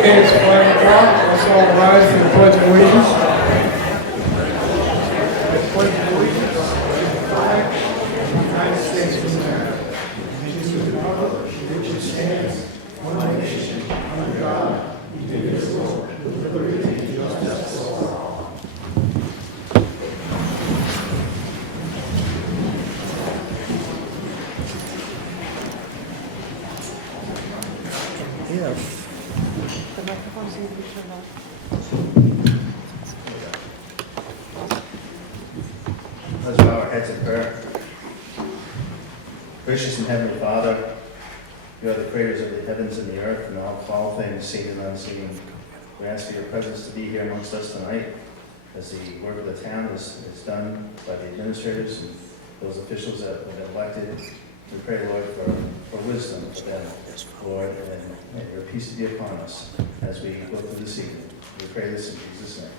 Okay, it's 5 o'clock. Let's all rise for the Pledge of Allegiance. I pledge allegiance to the flag of the United States of America, and to the republic for which it stands, one nation, under God, indivisible, with liberty and justice for all. If The microphone's in the picture now. Let's bow our heads in prayer. Gracious and Heavenly Father, you are the creators of the heavens and the earth and all things seen and unseen. We ask for your presence to be here amongst us tonight as the work of the town is done by the administrators and those officials that have been elected. We pray, Lord, for wisdom for them, Lord, and may your peace be upon us as we go through this evening. We pray this in Jesus' name.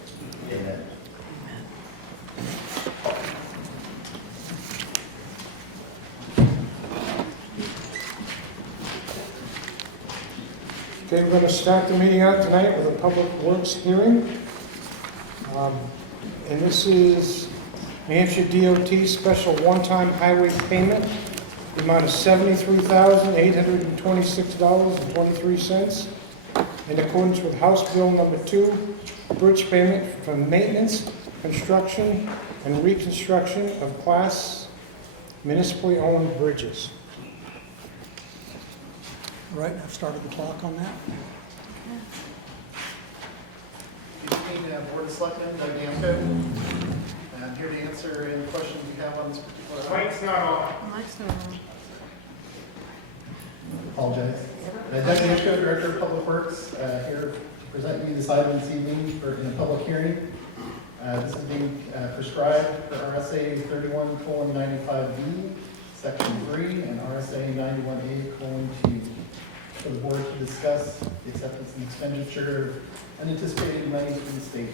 Amen. Okay, we're going to start the meeting out tonight with a public works hearing. And this is New Hampshire DOT special one-time highway payment, the amount of $73,826.23 in accordance with House Bill number 2, bridge payment for maintenance, construction, and reconstruction of class municipally owned bridges. All right, I've started the clock on that. Good evening, Board of Selectmen, Doug Danko. I'm here to answer any questions you have on this particular item. Mike's not on. Mike's not on. Apologize. Doug Danko, Director of Public Works, here to present you this item this evening in a public hearing. This is being prescribed for RSA 31:95B, Section 3, and RSA 91A:2. For the board to discuss the acceptance and expenditure of unanticipated monies from the state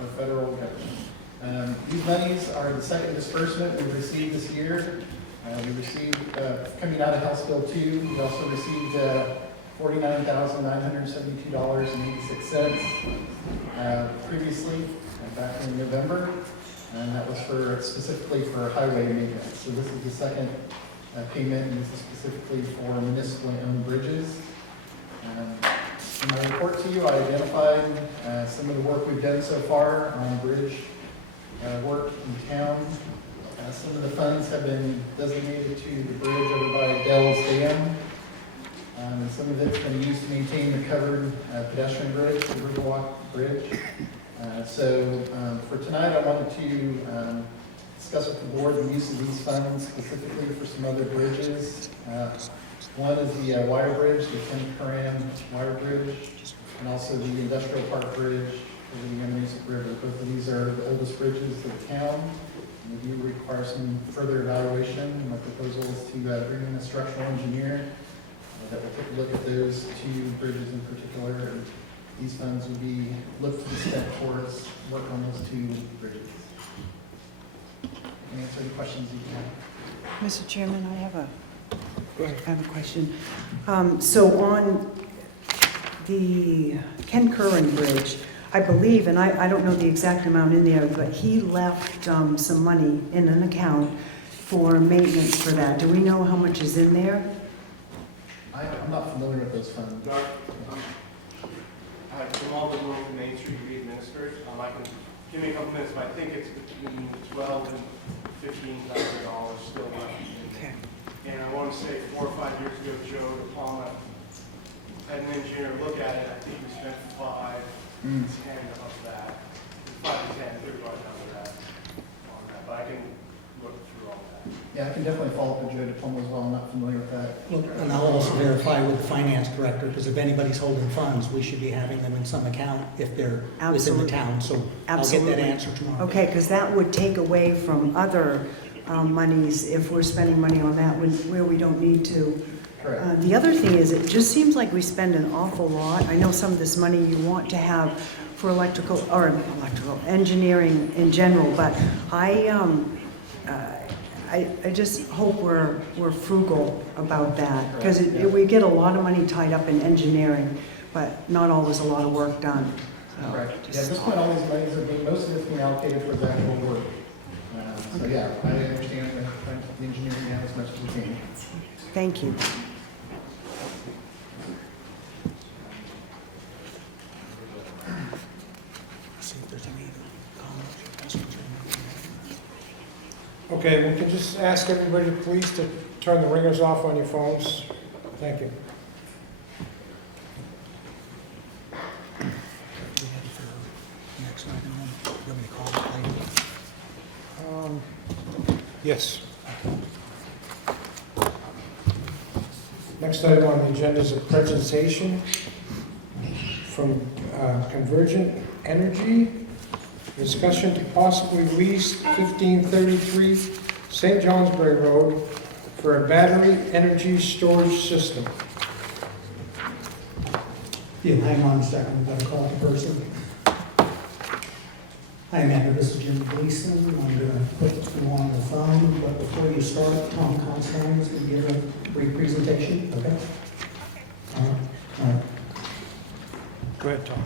or federal government. These monies are the second disbursement we've received this year. We received, coming out of House Bill 2, we also received $49,972.86 previously, back in November, and that was specifically for highway maintenance. So this is the second payment, and this is specifically for municipally owned bridges. In my report to you, I identified some of the work we've done so far on bridge work in town. Some of the funds have been designated to the bridge over by Dell's Dam. And some of it's been used to maintain the covered pedestrian bridge, the Riverwalk Bridge. For tonight, I wanted to discuss with the board the use of these funds specifically for some other bridges. One is the wire bridge, the Ken Curran wire bridge, and also the Industrial Park Bridge over the Music River. Both of these are the oldest bridges of the town. They do require some further evaluation. My proposal is to bring in a structural engineer that will take a look at those two bridges in particular. And these funds will be looked to be spent towards work on those two bridges. Can answer any questions you have. Mr. Chairman, I have a question. So on the Ken Curran Bridge, I believe, and I don't know the exact amount in there, but he left some money in an account for maintenance for that. Do we know how much is in there? I'm not familiar with those funds. Jamal was moving to Main Street to be administered. I can give me a couple minutes, but I think it's between $12,000 and $15,000 still left. Okay. And I want to say 4 or 5 years ago, Joe DePalma had an engineer look at it. I think we spent 5 to 10 of that. 5 to 10, 35 of that on that. But I can look through all that. Yeah, I can definitely follow up with Joe DiPalma as well. I'm not familiar with that. Well, and I'll also verify with the finance director, because if anybody's holding funds, we should be having them in some account if they're within the Absolutely. town. So I'll get Absolutely. that answer tomorrow. Okay, because that would take away from other monies if we're spending money on that where we don't need to. Correct. The other thing is, it just seems like we spend an awful lot. I know some of this money you want to have for electrical engineering in general, but I just hope we're frugal about that, because we get a lot of money tied up in engineering. but not always a lot of work done. So Right. Yeah, at just this point, all these monies are being, most of it's being allocated for the actual work. So yeah, I understand that the engineering now as much as we can. Thank you. See if there's any comments or questions. Okay, we can just ask everybody please to turn the ringers off on your phones. Thank you. We ready for next item? You want me to call it later? Yes. Next item on the agenda is a presentation from Convergent Energy. Discussion to possibly lease 1533 St. Johnsbury Road for a battery energy storage system. Yeah, hang on a second, we've got to call the person. Hi Amanda, this is Jim Gleason. I'm going to put you on the phone, but before you start, Tom Constantine is going to give a brief presentation, okay? All right. Go ahead, Tom.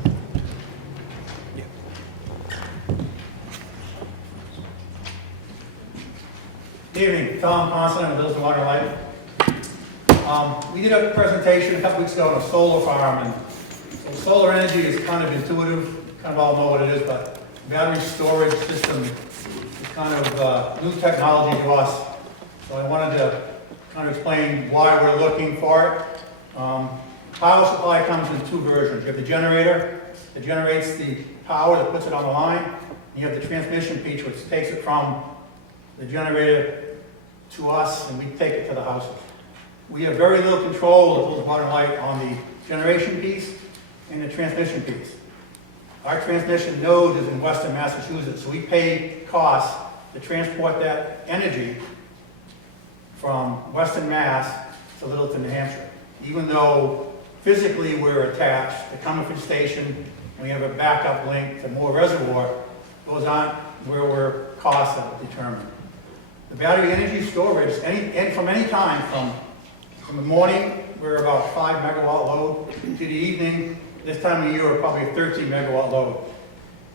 Good evening, Tom Constantine with Littleton Water Light. We did a presentation a couple weeks ago on a solar farm, and so solar energy is kind of intuitive, kind of all know what it is, but battery storage system is kind of new technology to us. So I wanted to kind of explain why we're looking for it. Power supply comes in two versions. You have the generator that generates the power that puts it on the line. And you have the transmission piece which takes it from the generator to us, and we take it to the houses. We have very little control of Littleton Water and Light on the generation piece and the transmission piece. Our transmission node is in Western Massachusetts, so we pay costs to transport that energy from Western Mass to Littleton, New Hampshire. Even though physically we're attached to Cumberford Station, and we have a backup link to Moore Reservoir, those aren't where we're costs are determined. The battery energy storage, from any time, from the morning, we're about 5 megawatt load, to the evening, this time of year, we're probably a 13 megawatt load.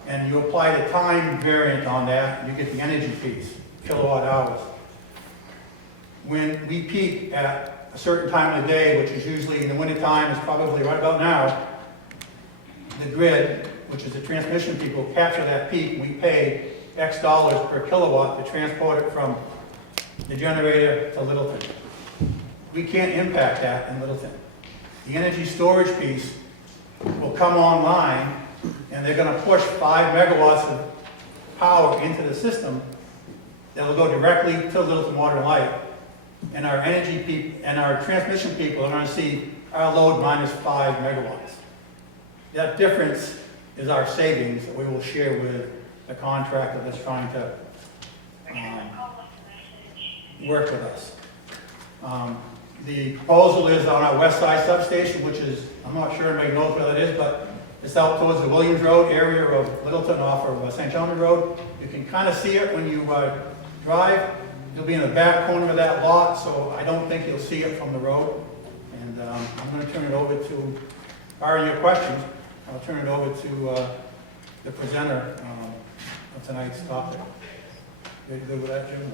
And you apply the time variant on that, and you get the energy piece, kilowatt hours. When we peak at a certain time of the day, which is usually in the winter time, is probably right about now, the grid, which is the transmission people, capture that peak, and we pay X dollars per kilowatt to transport it from the generator to Littleton. We can't impact that in Littleton. The energy storage piece will come online, and they're going to push 5 megawatts of power into the system that will go directly to Littleton Water and Light. And our energy people and our transmission people are going to see our load minus 5 megawatts. That difference is our savings that we will share with the contractor that's trying to work with us. The proposal is on our west side substation, which is, I'm not sure anybody knows where that is, but it's out towards the Williams Road area of Littleton off of St. John Road. You can kind of see it when you drive. You'll be in the back corner of that lot, so I don't think you'll see it from the road. And I'm going to turn it over to, barring your questions, I'll turn it over to the presenter of tonight's topic. You good with that, Jim?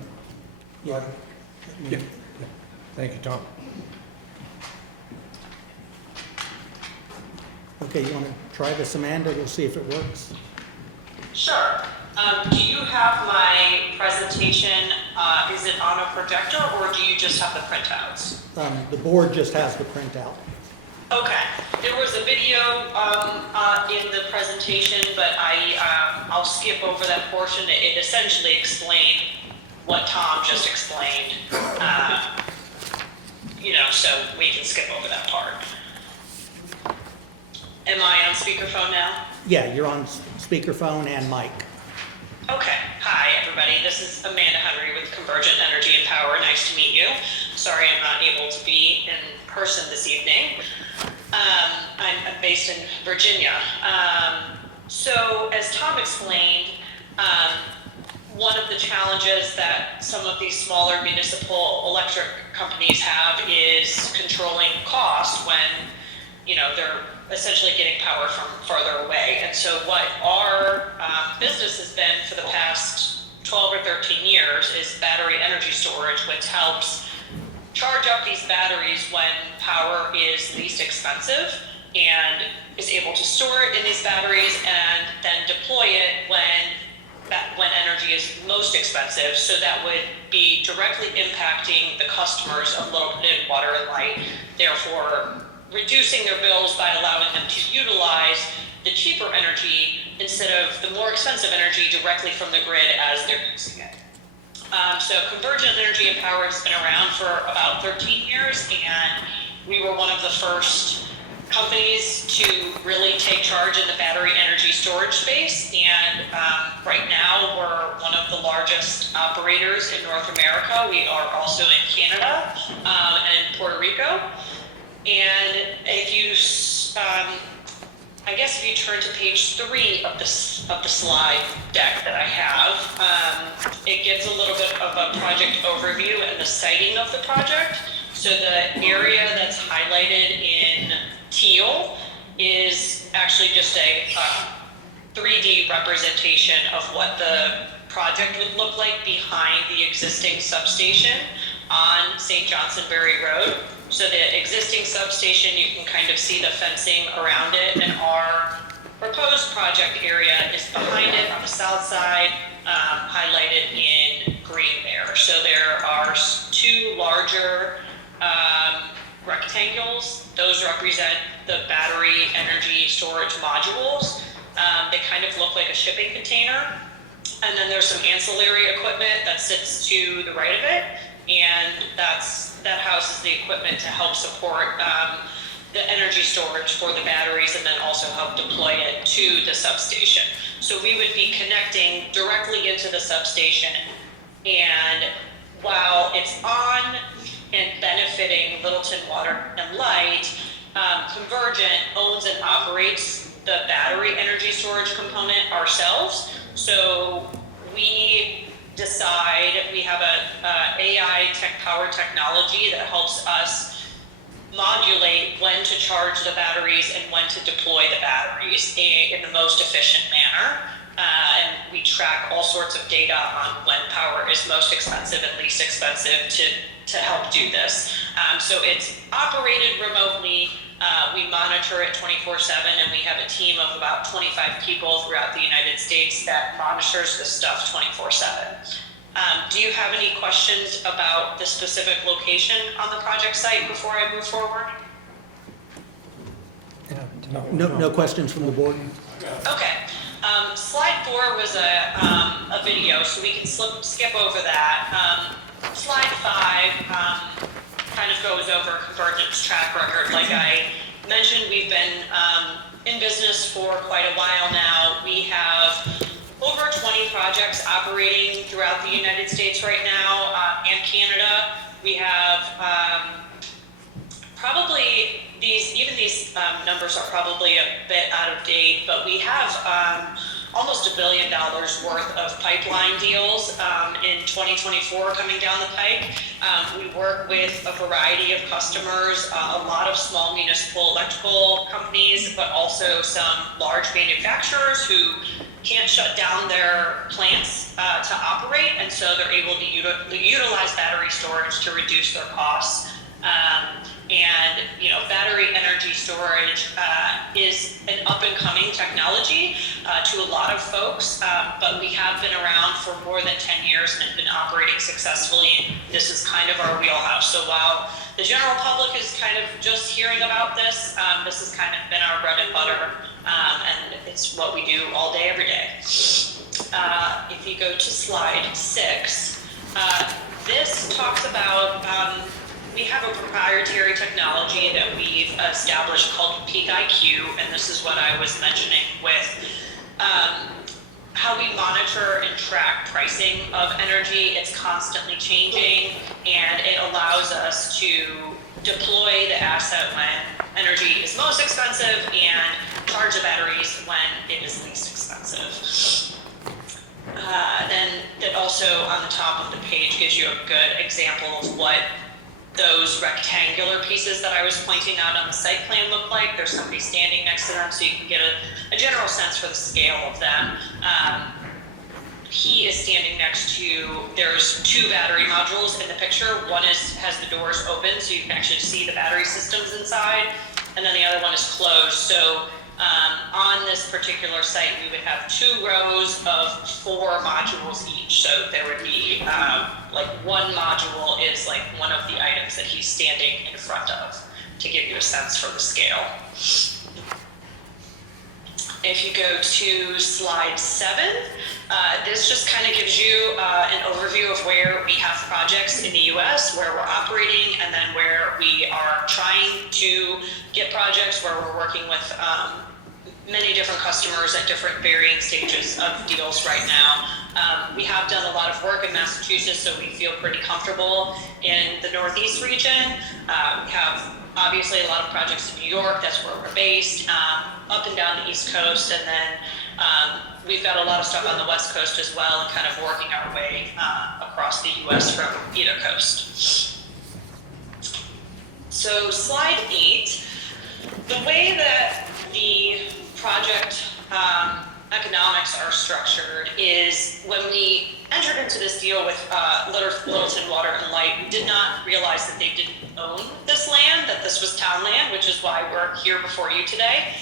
Yeah. Yeah. Thank you, Tom. Okay, you want to try this, Amanda? We'll see if it works. Sure. Do you have my presentation, is it on a projector or do you just have the printouts? The board just has the printout. Okay. There was a video in the presentation, but I'll skip over that portion. It essentially explained what Tom just explained. So we can skip over that part. Am I on speakerphone now? Yeah, you're on speakerphone and mic. Okay. Hi, everybody. This is Amanda Henry with Convergent Energy and Power. Nice to meet you. Sorry I'm not able to be in person this evening. I'm based in Virginia. So as Tom explained, one of the challenges that some of these smaller municipal electric companies have is controlling cost when they're essentially getting power from farther away. And so what our business has been for the past 12 or 13 years is battery energy storage, which helps charge up these batteries when power is least expensive and is able to store it in these batteries and then deploy it when energy is most expensive. So that would be directly impacting the customers of Littleton Water and Light, therefore reducing their bills by allowing them to utilize the cheaper energy instead of the more expensive energy directly from the grid as they're using it. So Convergent Energy and Power has been around for about 13 years, and we were one of the first companies to really take charge in the battery energy storage space. And right now we're one of the largest operators in North America. We are also in Canada and Puerto Rico. And if you, I guess if you turn to page 3 of the slide deck that I have, it gives a little bit of a project overview and the siting of the project. So the area that's highlighted in teal is actually just a 3D representation of what the project would look like behind the existing substation on St. Johnsonbury Road. So the existing substation, you can kind of see the fencing around it, and our proposed project area is behind it on the south side, highlighted in green there. So there are 2 larger rectangles. Those represent the battery energy storage modules. They kind of look like a shipping container. And then there's some ancillary equipment that sits to the right of it, and that houses the equipment to help support the energy storage for the batteries and then also help deploy it to the substation. So we would be connecting directly into the substation, and while it's on and benefiting Littleton Water and Light, Convergent owns and operates the battery energy storage component ourselves. So we decide, we have a AI power technology that helps us modulate when to charge the batteries and when to deploy the batteries in the most efficient manner. And we track all sorts of data on when power is most expensive and least expensive to help do this. So it's operated remotely. We monitor it 24/7, and we have a team of about 25 people throughout the United States that monitors this stuff 24/7. Do you have any questions about the specific location on the project site before I move forward? No questions from the board? Okay. Slide 4 was a video, so we can skip over that. Slide 5 kind of goes over Convergent's track record. Like I mentioned, we've been in business for quite a while now. We have over 20 projects operating throughout the United States right now and Canada. We have probably these numbers are probably a bit out of date, but we have almost $1 billion worth of pipeline deals in 2024 coming down the pike. We work with a variety of customers, a lot of small municipal electrical companies, but also some large manufacturers who can't shut down their plants to operate, and so they're able to utilize battery storage to reduce their costs. And battery energy storage is an up-and-coming technology to a lot of folks, but we have been around for more than 10 years and have been operating successfully. This is kind of our wheelhouse. So while the general public is kind of just hearing about this, this has kind of been our bread and butter, and it's what we do all day, every day. If you go to slide 6, this talks about we have a proprietary technology that we've established called Peak IQ, and this is what I was mentioning with how we monitor and track pricing of energy. It's constantly changing, and it allows us to deploy the asset when energy is most expensive and charge the batteries when it is least expensive. Then it also on the top of the page gives you a good example of what those rectangular pieces that I was pointing out on the site plan look like. There's somebody standing next to them, so you can get a general sense for the scale of them. He is standing next to, there's 2 battery modules in the picture. One has the doors open, so you can actually see the battery systems inside, and then the other one is closed. So on this particular site, we would have 2 rows of 4 modules each. So there would be like one module is like one of the items that he's standing in front of, to give you a sense for the scale. If you go to slide 7, this just kind of gives you an overview of where we have projects in the US, where we're operating, and then where we are trying to get projects, where we're working with many different customers at different varying stages of deals right now. We have done a lot of work in Massachusetts, so we feel pretty comfortable in the Northeast region. We have obviously a lot of projects in New York, that's where we're based, up and down the East Coast, and then we've got a lot of stuff on the West Coast as well, and kind of working our way across the US from either coast. So slide 8, the way that the project economics are structured is when we entered into this deal with Littleton Water and Light, we did not realize that they didn't own this land, that this was town land, which is why we're here before you today.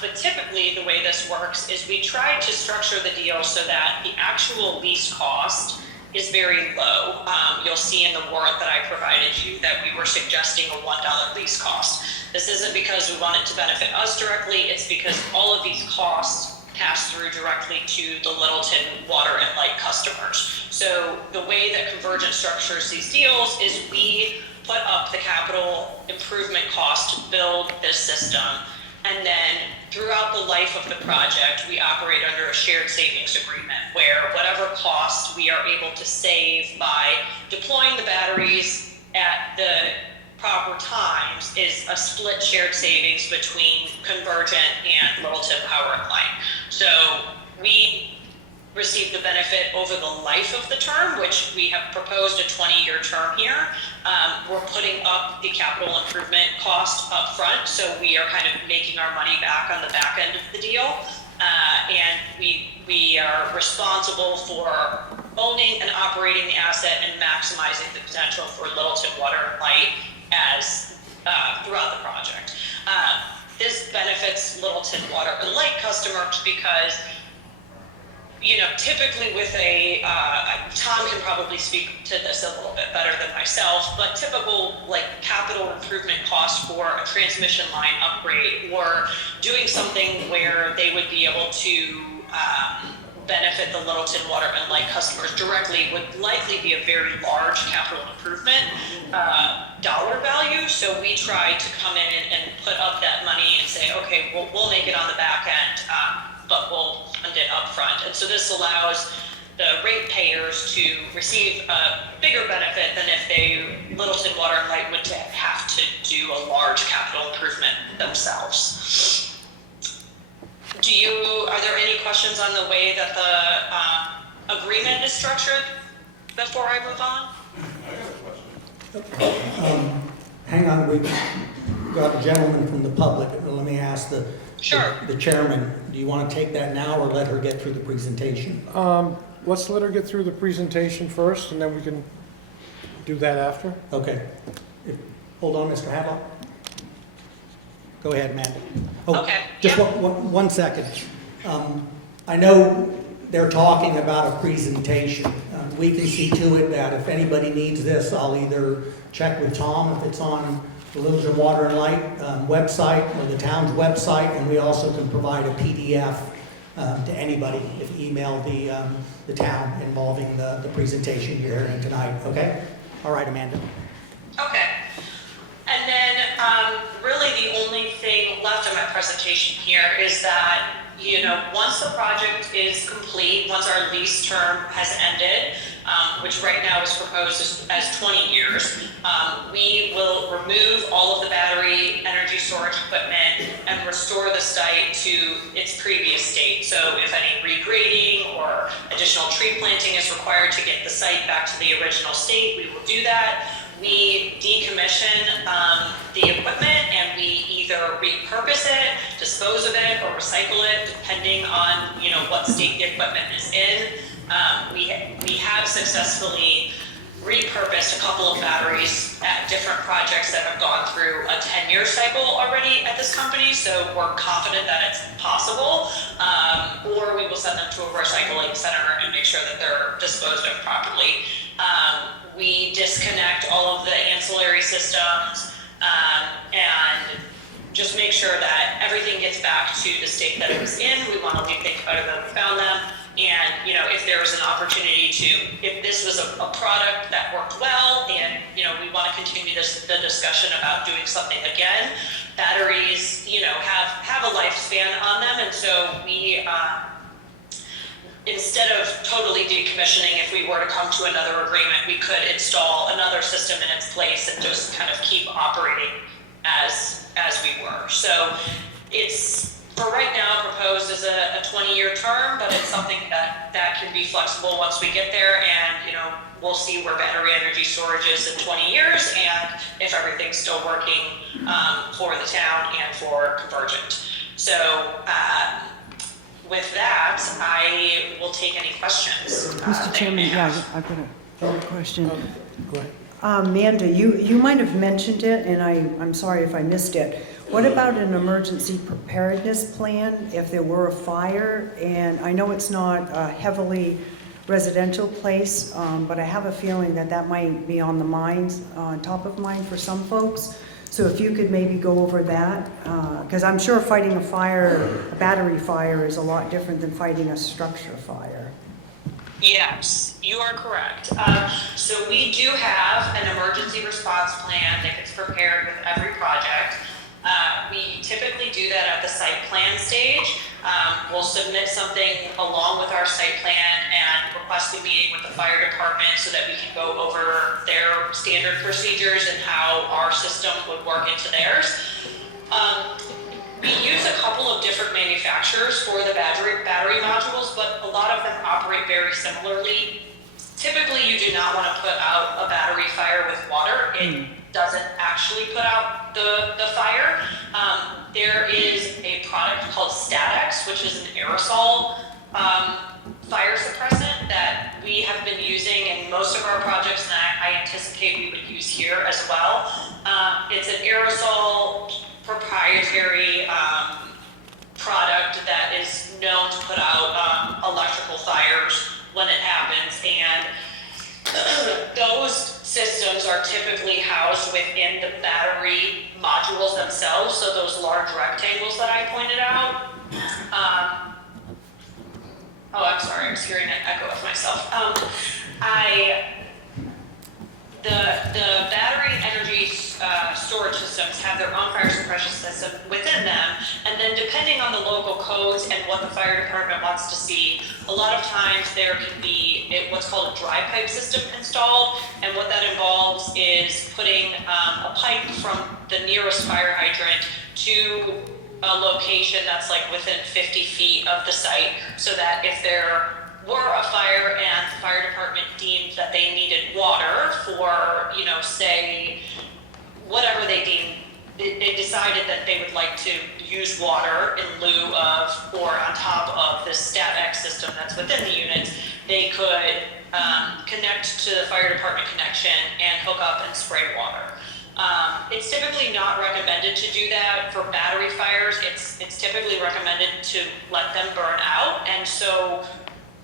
But typically the way this works is we try to structure the deal so that the actual lease cost is very low. You'll see in the warrant that I provided you that we were suggesting a $1 lease cost. This isn't because we want it to benefit us directly, it's because all of these costs pass through directly to the Littleton Water and Light customers. So the way that Convergent structures these deals is we put up the capital improvement cost to build this system, and then throughout the life of the project, we operate under a shared savings agreement where whatever cost we are able to save by deploying the batteries at the proper times is a split shared savings between Convergent and Littleton Power and Light. So we receive the benefit over the life of the term, which we have proposed a 20-year term here. We're putting up the capital improvement cost up front, so we are kind of making our money back on the back end of the deal. And we are responsible for owning and operating the asset and maximizing the potential for Littleton Water and Light as throughout the project. This benefits Littleton Water and Light customers because, you know, typically with Tom can probably speak to this a little bit better than myself, but typical like capital improvement cost for a transmission line upgrade or doing something where they would be able to benefit the Littleton Water and Light customers directly would likely be a very large capital improvement dollar value. So we try to come in and put up that money and say, okay, we'll make it on the back end, but we'll fund it up front. And so this allows the ratepayers to receive a bigger benefit than if Littleton Water and Light would have to do a large capital improvement themselves. Are there any questions on the way that the agreement is structured before I move on? Hang on, we've got a gentleman from the public. Let me ask the chairman, do you want to take that now or let her get through the presentation? Let's let her get through the presentation first, and then we can do that after. Okay. Hold on, Mr. Havok. Go ahead, Amanda. Oh, Okay. just one second. I know they're talking about a presentation. We can see to it that if anybody needs this, I'll either check with Tom if it's on the Littleton Water and Light website or the town's website, and we also can provide a PDF to anybody if you email the town involving the presentation you're hearing tonight, okay? All right, Amanda. Okay. And then really the only thing left in my presentation here is that, you know, once the project is complete, once our lease term has ended, which right now is proposed as 20 years, we will remove all of the battery energy storage equipment and restore the site to its previous state. So if any regrading or additional tree planting is required to get the site back to the original state, we will do that. we decommission the equipment and we either repurpose it, dispose of it, or recycle it, depending on, you know, what state the equipment is in. We have successfully repurposed a couple of batteries at different projects that have gone through a 10-year cycle already at this company, so we're confident that it's possible. Or we will send them to a recycling center and make sure that they're disposed of properly. We disconnect all of the ancillary systems and just make sure that everything gets back to the state that it was in. We want to leave things better than we found them. And, you know, if there's an opportunity to, if this was a product that worked well and, you know, we want to continue the discussion about doing something again, batteries, you know, have a lifespan on them. And so we, instead of totally decommissioning, if we were to come to another agreement, we could install another system in its place and just kind of keep operating as we were. So it's, for right now, proposed as a 20-year term, but it's something that can be flexible once we get there, and, you know, we'll see where battery energy storage is in 20 years and if everything's still working for the town and for Convergent. So with that, I will take any questions. Mr. Chairman, yeah, I've got a question. Go ahead. Amanda, you might have mentioned it, and I'm sorry if I missed it. What about an emergency preparedness plan if there were a fire? And I know it's not a heavily residential place, but I have a feeling that might be on the minds, top of mind for some folks. So if you could maybe go over that, because I'm sure fighting a fire, a battery fire, is a lot different than fighting a structure fire. Yes, you are correct. So we do have an emergency response plan that gets prepared with every project. We typically do that at the site plan stage. We'll submit something along with our site plan and request a meeting with the fire department so that we can go over their standard procedures and how our system would work into theirs. We use a couple of different manufacturers for the battery modules, but a lot of them operate very similarly. Typically, you do not want to put out a battery fire with water. It doesn't actually put out the fire. There is a product called Statex, which is an aerosol fire suppressant that we have been using in most of our projects, and I anticipate we would use here as well. It's an aerosol proprietary product that is known to put out electrical fires when it happens, and those systems are typically housed within the battery modules themselves, so those large rectangles that I pointed out. Oh, I'm sorry, I was hearing an echo of myself. The battery energy storage systems have their own fire suppression system within them, and then depending on the local codes and what the fire department wants to see, a lot of times there can be what's called a dry pipe system installed, and what that involves is putting a pipe from the nearest fire hydrant to a location that's like within 50 feet of the site, so that if there were a fire and the fire department deemed that they needed water for, you know, say, whatever they deemed, they decided that they would like to use water in lieu of or on top of the StatX system that's within the units, they could connect to the fire department connection and hook up and spray water. It's typically not recommended to do that for battery fires. It's typically recommended to let them burn out, and so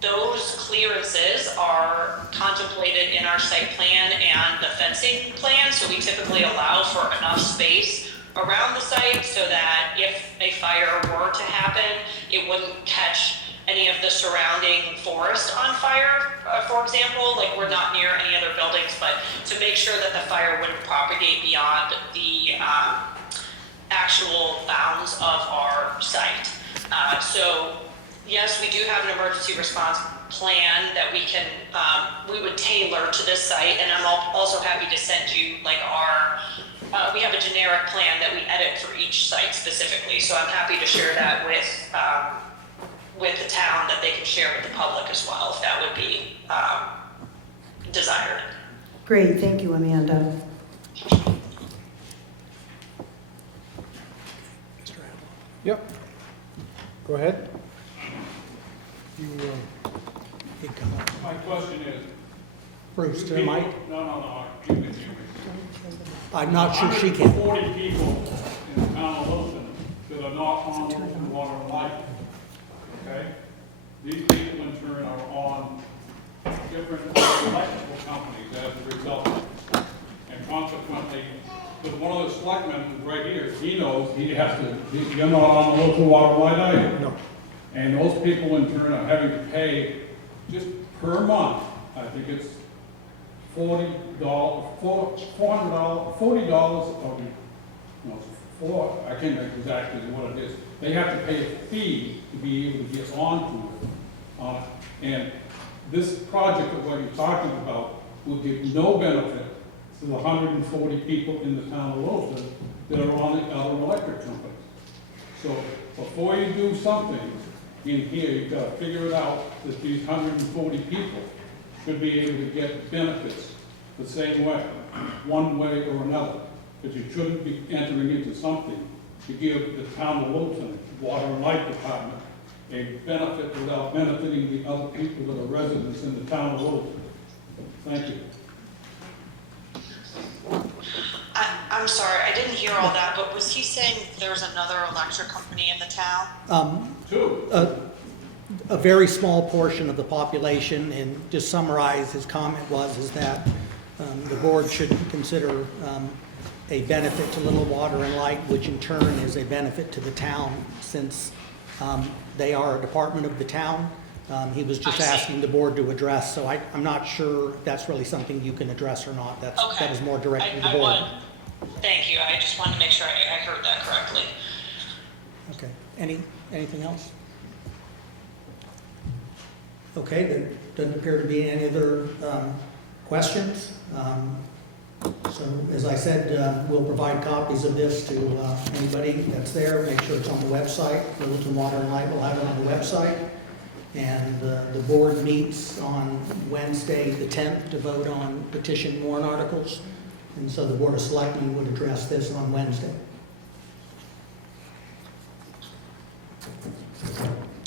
those clearances are contemplated in our site plan and the fencing plan, so we typically allow for enough space around the site so that if a fire were to happen, it wouldn't catch any of the surrounding forest on fire, for example. Like, we're not near any other buildings, but to make sure that the fire wouldn't propagate beyond the actual bounds of our site. So yes, we do have an emergency response plan that we can, we would tailor to this site, and I'm also happy to send you like our, we have a generic plan that we edit for each site specifically, so I'm happy to share that with the town, that they can share with the public as well, if that would be desired. Great, thank you, Amanda. Yep. Go ahead. You, My question is. Bruce, to people- Mike? No, you can hear me. I'm not sure she can. 140 people in the town of Littleton that are not on Littleton Water and Light, okay? These people in turn are on different electrical companies as a result. And consequently, because one of the selectmen is right here, he knows he has to, you're not on the Littleton Water and Light, are you? No. And those people in turn are having to pay just per month, I think it's $40, I can't remember exactly what it is. They have to pay a fee to be able to get onto it. And this project of what you're talking about will give no benefit to the 140 people in the town of Littleton that are on the other electric companies. So before you do something in here, you've got to figure it out that these 140 people should be able to get benefits the same way, one way or another. But you shouldn't be entering into something to give the town of Littleton Water and Light Department a benefit without benefiting the other people that are residents in the town of Littleton. Thank you. I'm sorry, I didn't hear all that, but was he saying there was another electric company in the town? Two. A very small portion of the population, and to summarize, his comment is that the board should consider a benefit to Little Water and Light, which in turn is a benefit to the town, since they are a department of the town. He was just I see. asking the board to address, so I'm not sure if that's really something you can address or not. That was more directed to the board. Thank you, I just wanted to make sure I heard that correctly. Okay, anything else? Okay, there doesn't appear to be any other questions. So as I said, we'll provide copies of this to anybody that's there. Make sure it's on the website. Littleton Water and Light will have it on the website. And the board meets on Wednesday, the 10th, to vote on petition warrant articles. And so the Board of Selectmen would address this on Wednesday.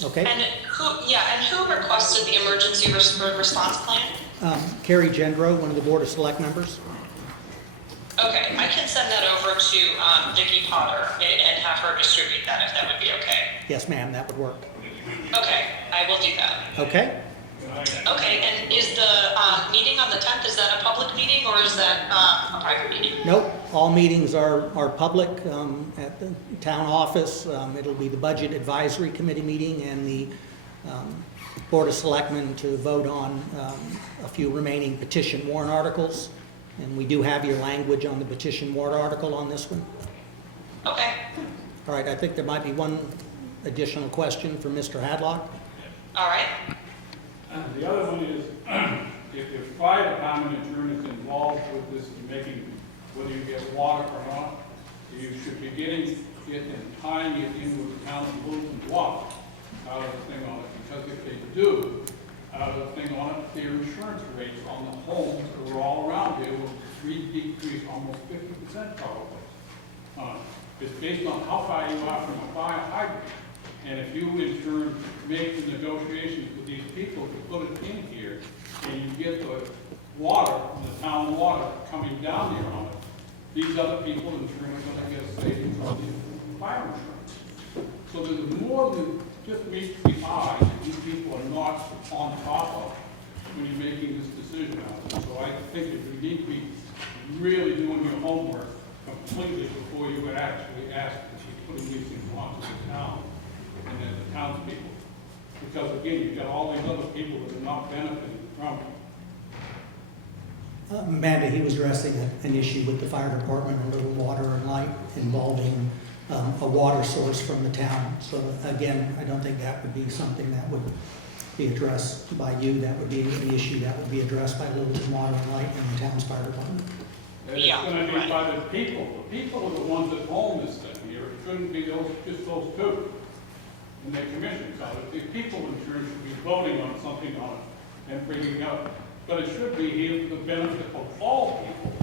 Okay? And who requested the emergency response plan? Carrie Gendro, one of the Board of Select members. Okay, I can send that over to Vicki Potter and have her distribute that if that would be okay. Yes, ma'am, that would work. Okay, I will do that. Okay? Okay, and is the meeting on the 10th, is that a public meeting or is that a private meeting? Nope, all meetings are public at the town office. It'll be the Budget Advisory Committee meeting and the Board of Selectmen to vote on a few remaining petition warrant articles. And we do have your language on the petition warrant article on this one. Okay, All right, I think there might be one additional question for Mr. Hadlock. all right. The other one is, if your fire department insurance is involved with this, making whether you get water or not, you should be getting it and tying it in with the town of Littleton water out of the thing on it. Because if they do, out of the thing on it, their insurance rates on the homes that are all around here will decrease almost 50% probably. It's based on how far you are from a fire hydrant. And if you in turn make the negotiations with these people to put it in here, and you get the water, the town water coming down there on it, these other people in turn are going to get savings on the fire insurance. So there's more than just meets the eye that these people are not on top of when you're making this decision out of it. So I think that you need to be really doing your homework completely before you would actually ask to be putting these things onto the town and then the townspeople. Because again, you've got all these other people that are not benefiting from it. Amanda, he was addressing an issue with the fire department and Little Water and Light involving a water source from the town. So again, I don't think that would be something that would be addressed by you. That would be an issue that would be addressed by Littleton Water and Light and the town's fire department. And it's Yeah, going to be right. by the people. The people are the ones that own this thing here. It shouldn't be just those two and their commissions on it. The people in turn should be voting on something on it and bringing up but it should be here for the benefit of all people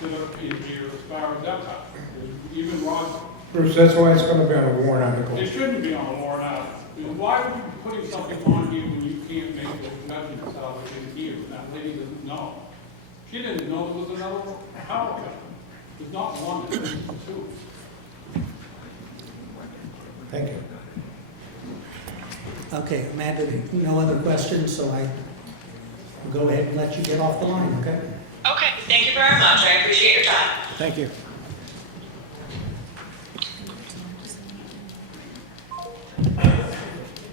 that are in here as far as that goes. Even Roger, Bruce, that's why it's gonna be on a warrant article. it shouldn't be on the warrant article. Because why would you be putting something on here when you can't make those measurements out of it in here? That lady doesn't know. She didn't know there was another power cut. There's not one, there's two. Thank you. Okay, Amanda, no other questions, so I will go ahead and let you get off the line, okay? Okay, thank you very much. I appreciate your time. Thank you.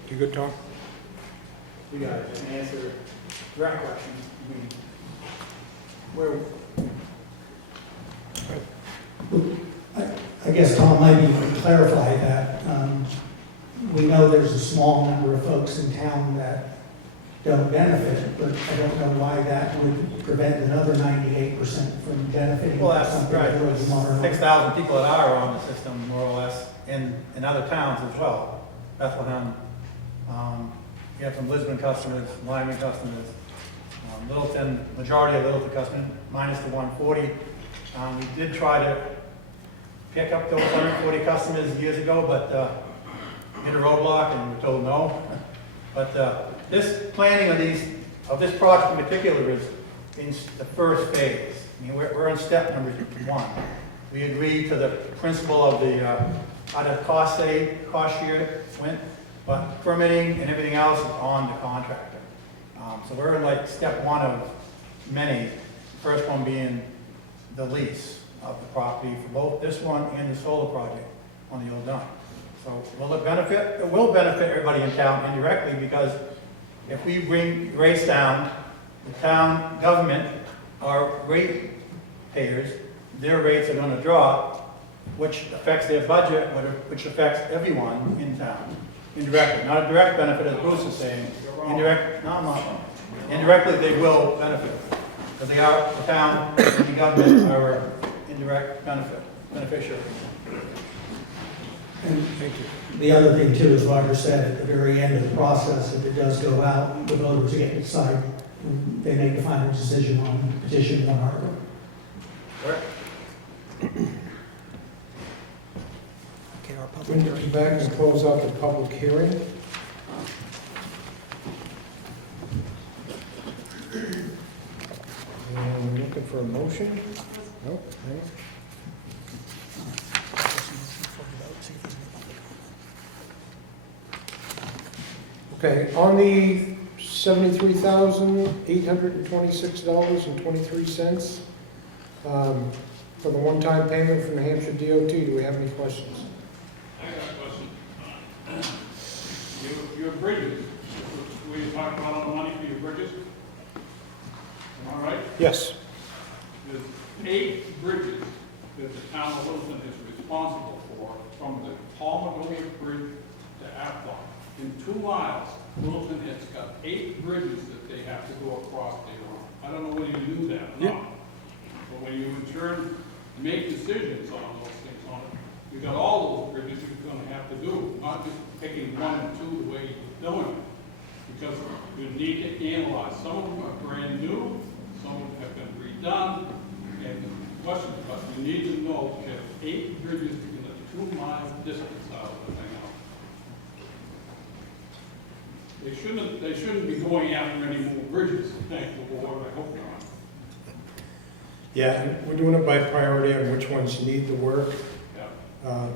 You good, Tom? We got to just answer direct questions. Where, I guess, Tom, maybe you can clarify that. We know there's a small number of folks in town that don't benefit, but I don't know why that would prevent another 98% from benefiting. Well, that's something right, that was more- 6,000 people that are on the system, more or less, in other towns as well. Bethlehem, you have some Lisbon customers, Lyman customers, Littleton, majority of Littleton customers, minus the 140. We did try to pick up those 140 customers years ago, but hit a roadblock and we're told no. But this planning of this project in particular is in the first phase. I mean, we're on step number 1. We agreed to the principle of the how the cost share went, but permitting and everything else is on the contractor. So we're in like step 1 of many. First one being the lease of the property for both this one and the solar project on the old dump. So will it benefit? It will benefit everybody in town indirectly, because if we bring rates down, the town government, our rate payers, their rates are going to drop, which affects their budget, which affects everyone in town indirectly. Not a direct benefit, as Bruce is saying. Indirect, no, I'm not. Indirectly, they will benefit, because they are, the town and the government are our indirect beneficiaries. And the other thing too, as Roger said, at the very end of the process, if it does go out, the voters get to decide, they make the final decision on petition one article. Correct. Okay, our We public need to hearing. come back and close out the public hearing. And we're looking for a motion? Nope. No. Okay, on the $73,826.23, for the one-time payment from New Hampshire DOT, do we have any questions? I got a question. Your bridges, we talked about all the money for your bridges. Am I right? Yes. There's 8 bridges that the town of Littleton is responsible for, from the Palmer Bridge to Afton. In 2 miles, Littleton has got 8 bridges that they have to go across there on. I don't know whether you knew that or Yep. not. But when you in turn make decisions on those things on it, you got all those bridges you're gonna have to do, not just picking 1 and 2 the way you're doing it. Because you need to analyze. Some of them are brand new, some of them have been redone, and the question is, you need to know you have 8 bridges in a 2-mile distance out of the thing. They shouldn't be going after any more bridges, thank the Lord, I hope not. Yeah, we're doing it by priority on which ones need the work. Yeah.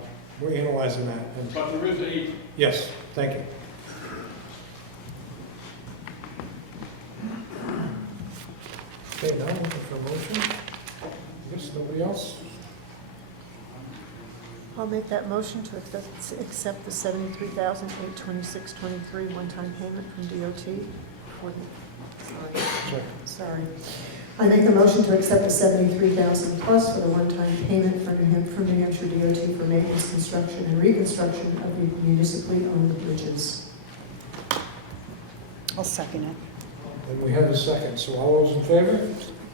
We're analyzing that. And But there is 8. yes, thank you. Okay, now looking for a motion. Yes, nobody else? I'll make that motion to accept the $73,826.23 one-time payment from DOT for the, sorry. I make the motion to accept the $73,000 plus for the one-time payment from New Hampshire DOT for maintenance, construction, and reconstruction of the municipally owned bridges. I'll second it. And we have a second, so all those in favor?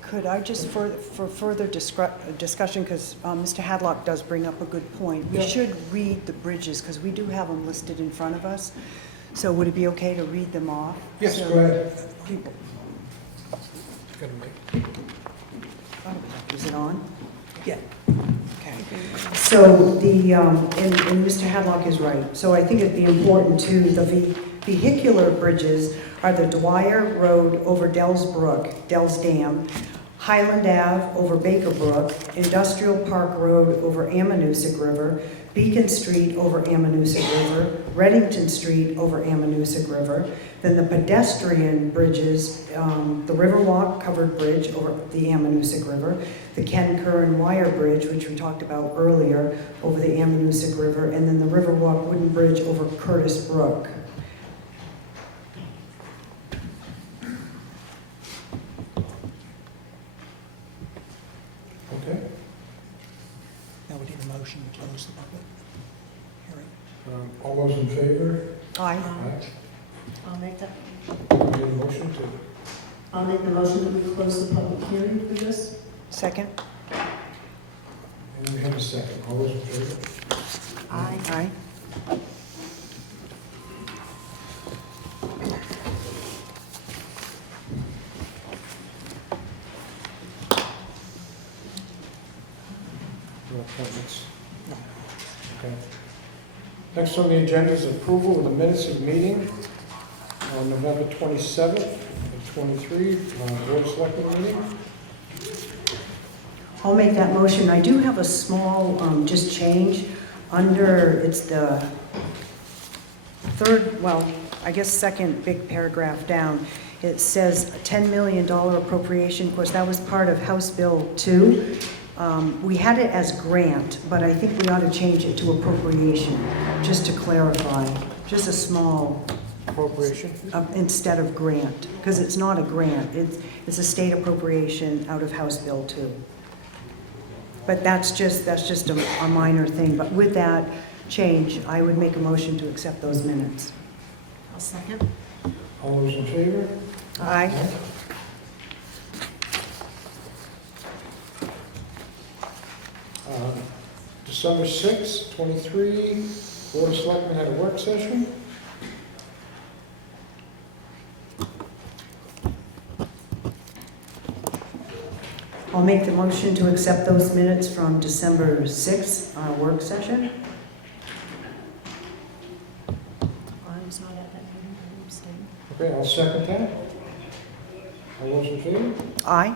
Could I just, for further discussion, because Mr. Hadlock does bring up a good point, we Yeah. should read the bridges, because we do have them listed in front of us. So would it be okay to read them off? Yes, So go ahead. people- gotta make. Is it on? Yeah. Okay. So the, and Mr. Hadlock is right. So I think it'd be important too, the vehicular bridges are the Dwyer Road over Dells Brook, Dells Dam, Highland Ave over Baker Brook, Industrial Park Road over Ammonoosuc River, Beacon Street over Ammonoosuc River, Reddington Street over Ammonoosuc River. Then the pedestrian bridges, the Riverwalk Covered Bridge over the Ammonoosuc River, the Ken Curran Wire Bridge, which we talked about earlier, over the Ammonoosuc River, and then the Riverwalk Wooden Bridge over Curtis Brook. Okay. Now we need a motion to close the public hearing. All those in favor? Aye. Aye. I'll make that. Need a motion to, I'll make the motion that we close the public hearing for this. Second? and we have a second. All those in favor? Aye. Aye. No appointments? Okay. Next on the agenda is approval of the minutes of the meeting on November 27th and 23, Board of Selectmen meeting. I'll make that motion. I do have a small, just change under, it's the third, well, I guess second big paragraph down. It says a $10 million appropriation. Of course, that was part of House Bill 2. We had it as grant, but I think we ought to change it to appropriation, just to clarify. Just a small, Appropriation. instead of grant, because it's not a grant. It's a state appropriation out of House Bill 2. But that's just a minor thing. But with that change, I would make a motion to accept those minutes. I'll second. All those in favor? Aye. December 6th, 23, Board of Selectmen had a work session. I'll make the motion to accept those minutes from December 6th, our work session. I was not at that meeting, I abstained. Okay, I'll second that. All those in favor? Aye.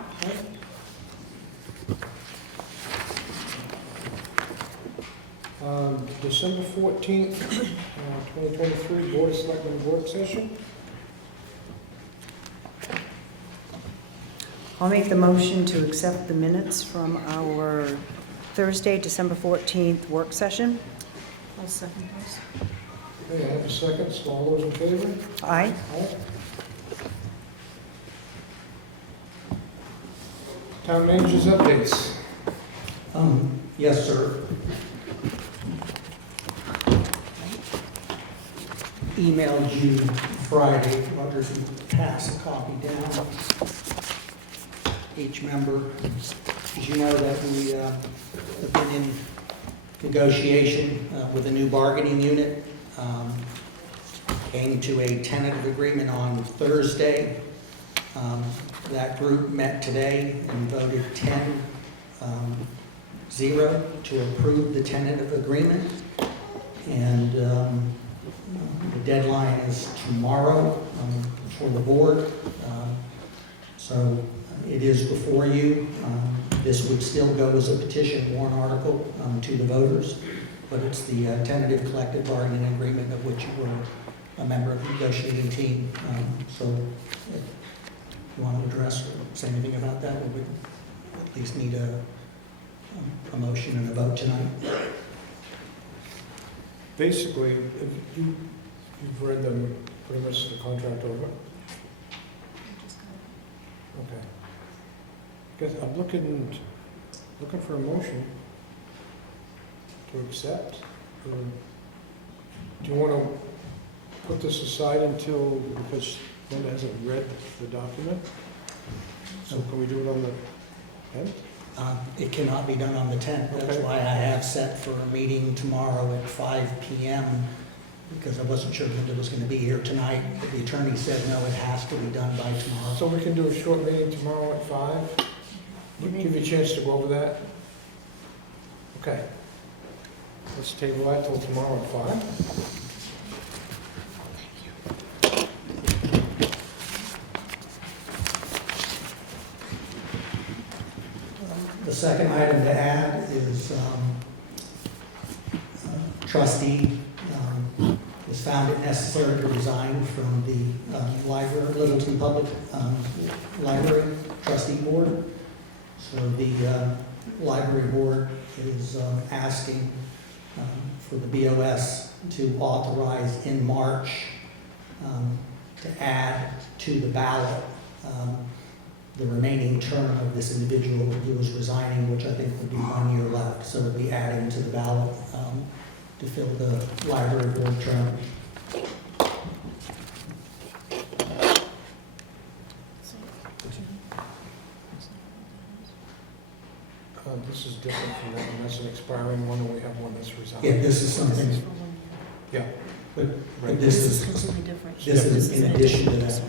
December 14th, 2023, Board of Selectmen work session. I'll make the motion to accept the minutes from our Thursday, December 14th work session. I'll second those. Okay, I have a second, so all those in favor? Aye. Aye. Town managers updates. Yes, sir. Emailed you Friday, Rogers, and passed a copy down. Each member, as you know, that we have been in negotiation with a new bargaining unit. Came to a tentative agreement on Thursday. That group met today and voted 10-0 to approve the tentative agreement. And the deadline is tomorrow for the board. So it is before you. This would still go as a petition warrant article to the voters, but it's the tentative collective bargaining agreement of which you were a member of the negotiating team. So if you want to address or say anything about that, we would at least need a motion and a vote tonight. Basically, you've read them, pretty much the contract over? Okay. Guess I'm looking for a motion to accept. Do you want to put this aside until, because Linda hasn't read the document? So can we do it on the 10th? It cannot be done on the 10th. That's Okay. why I have set for a meeting tomorrow at 5 p.m. because I wasn't sure Linda was going to be here tonight. But the attorney said, no, it has to be done by tomorrow. So we can do a short meeting tomorrow at 5? Give you a chance to go over that? Okay. Let's table that till tomorrow at 5. The second item to add is trustee has found it necessary to resign from the library, Littleton Public Library Trustee Board. So the library board is asking for the BOS to authorize in March to add to the ballot the remaining term of this individual who is resigning, which I think would be 1 year left. So we'll be adding to the ballot to fill the library board term. This is different from that one. That's an expiring one, and we have one that's resigned. Yeah, this is something, Yeah. but Right. this is, completely different. this is in addition to that.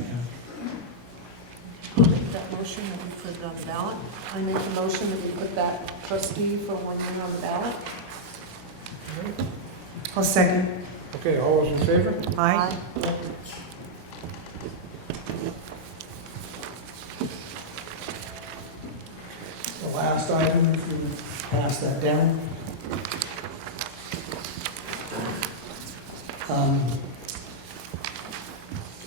I'll make that motion that we put it on the ballot. I make a motion that we put that trustee for 1 year on the ballot. I'll second. Okay, all those in favor? Aye. The last item, if you pass that down.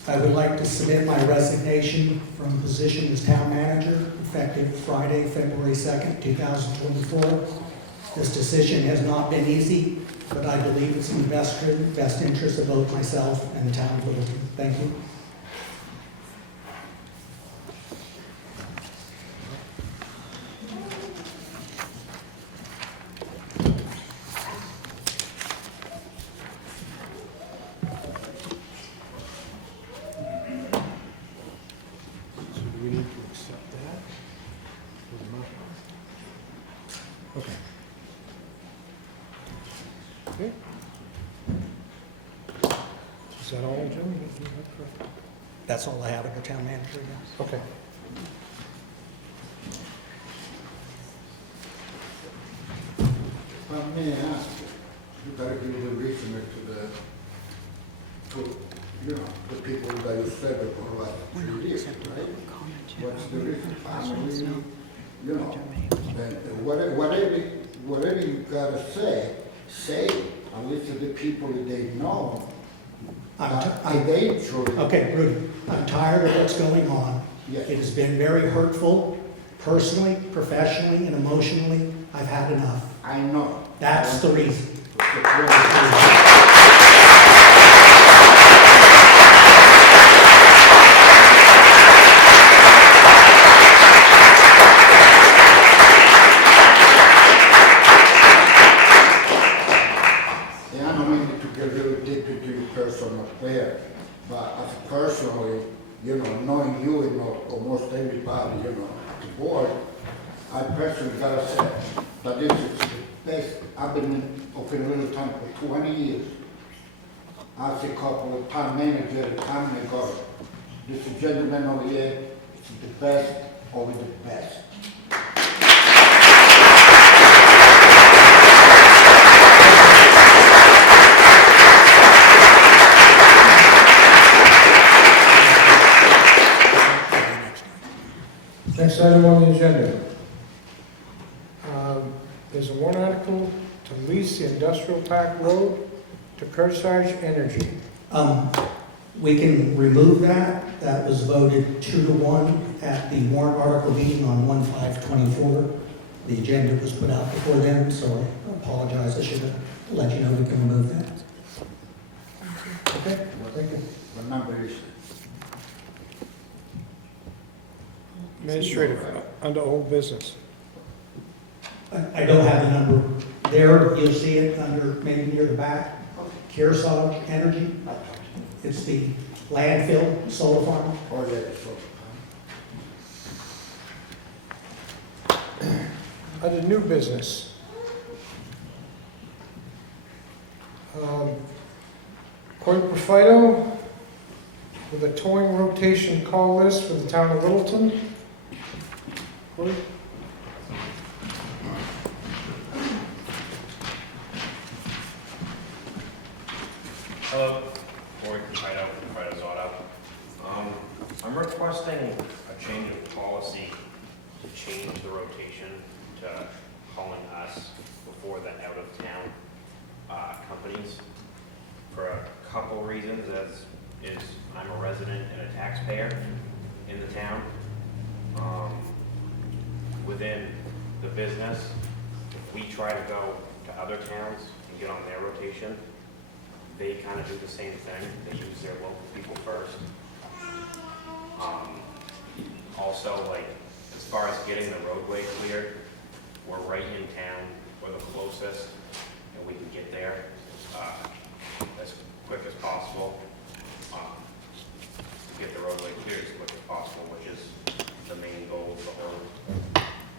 I would like to submit my resignation from position as town manager effective Friday, February 2nd, 2024. This decision has not been easy, but I believe it's in the best interest of both myself and the town of Littleton. Thank you. So do we need to accept that? Okay. Okay. Is that all, Jim? That's all I have under town manager, yes. Okay. May I ask, you gotta give the reason to the, to, you know, the people that you said it for like 3 years, right? What's the reason? Family, you know, then whatever you gotta say, at least to the people that they know. They truly. Okay, Rudy, I'm tired of what's going on. Yes. It has been very hurtful, personally, professionally, and emotionally. I've had enough. I know. That's the reason. Yeah, I don't mean to get really deep into your personal affair, but as personally, you know, knowing you and almost everybody, you know, the board, I personally gotta say that this is the best. I've been up in Littleton for 20 years. As a couple of town manager, town ago. This gentleman over here is the best over the best. Next item on the agenda. There's a warrant article to lease the industrial park road to Kearsarge Energy. We can remove that. That was voted 2-1 at the warrant article meeting on 1/5/24. The agenda was put out before then, so I apologize. I should have let you know we can remove that. Okay, thank you. What number is it? Administrative, under old business. I don't have the number there. You'll see it under, maybe near the back. Kearsarge Energy. It's the landfill solar farm. Oh, yeah, so. Under new business. Corey Profito with a towing rotation call list for the town of Littleton. Corey? Hello, Corey Profito from Profito's Auto. I'm requesting a change of policy to change the rotation to calling us before the out-of-town companies for a couple reasons, as is I'm a resident and a taxpayer in the town. Within the business, if we try to go to other towns and get on their rotation, they kind of do the same thing. They use their local people first. Also, like, as far as getting the roadway cleared, we're right in town, we're the closest, and we can get there as quick as possible. To get the roadway cleared as quick as possible, which is the main goal of the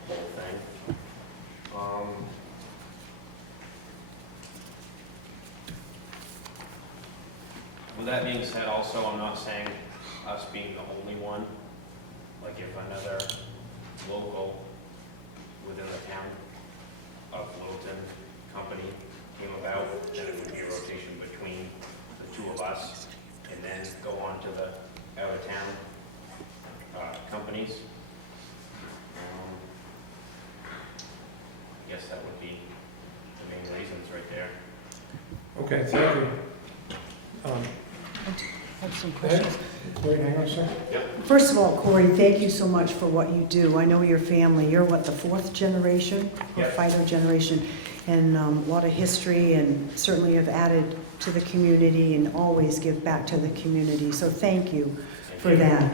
whole thing. With that being said, also, I'm not saying us being the only one. Like, if another local within the town of Littleton company came about, then it would be a rotation between the two of us, and then go on to the out-of-town companies. I guess that would be the main reasons right there. Okay, thank you. I have some questions. Wait, hang on a second. First of all, Corey, thank you so much for what you do. I know your family, you're what, the fourth generation, or Yep. Fido generation, and a lot of history, and certainly have added to the community and always give back to the community. So thank you for that.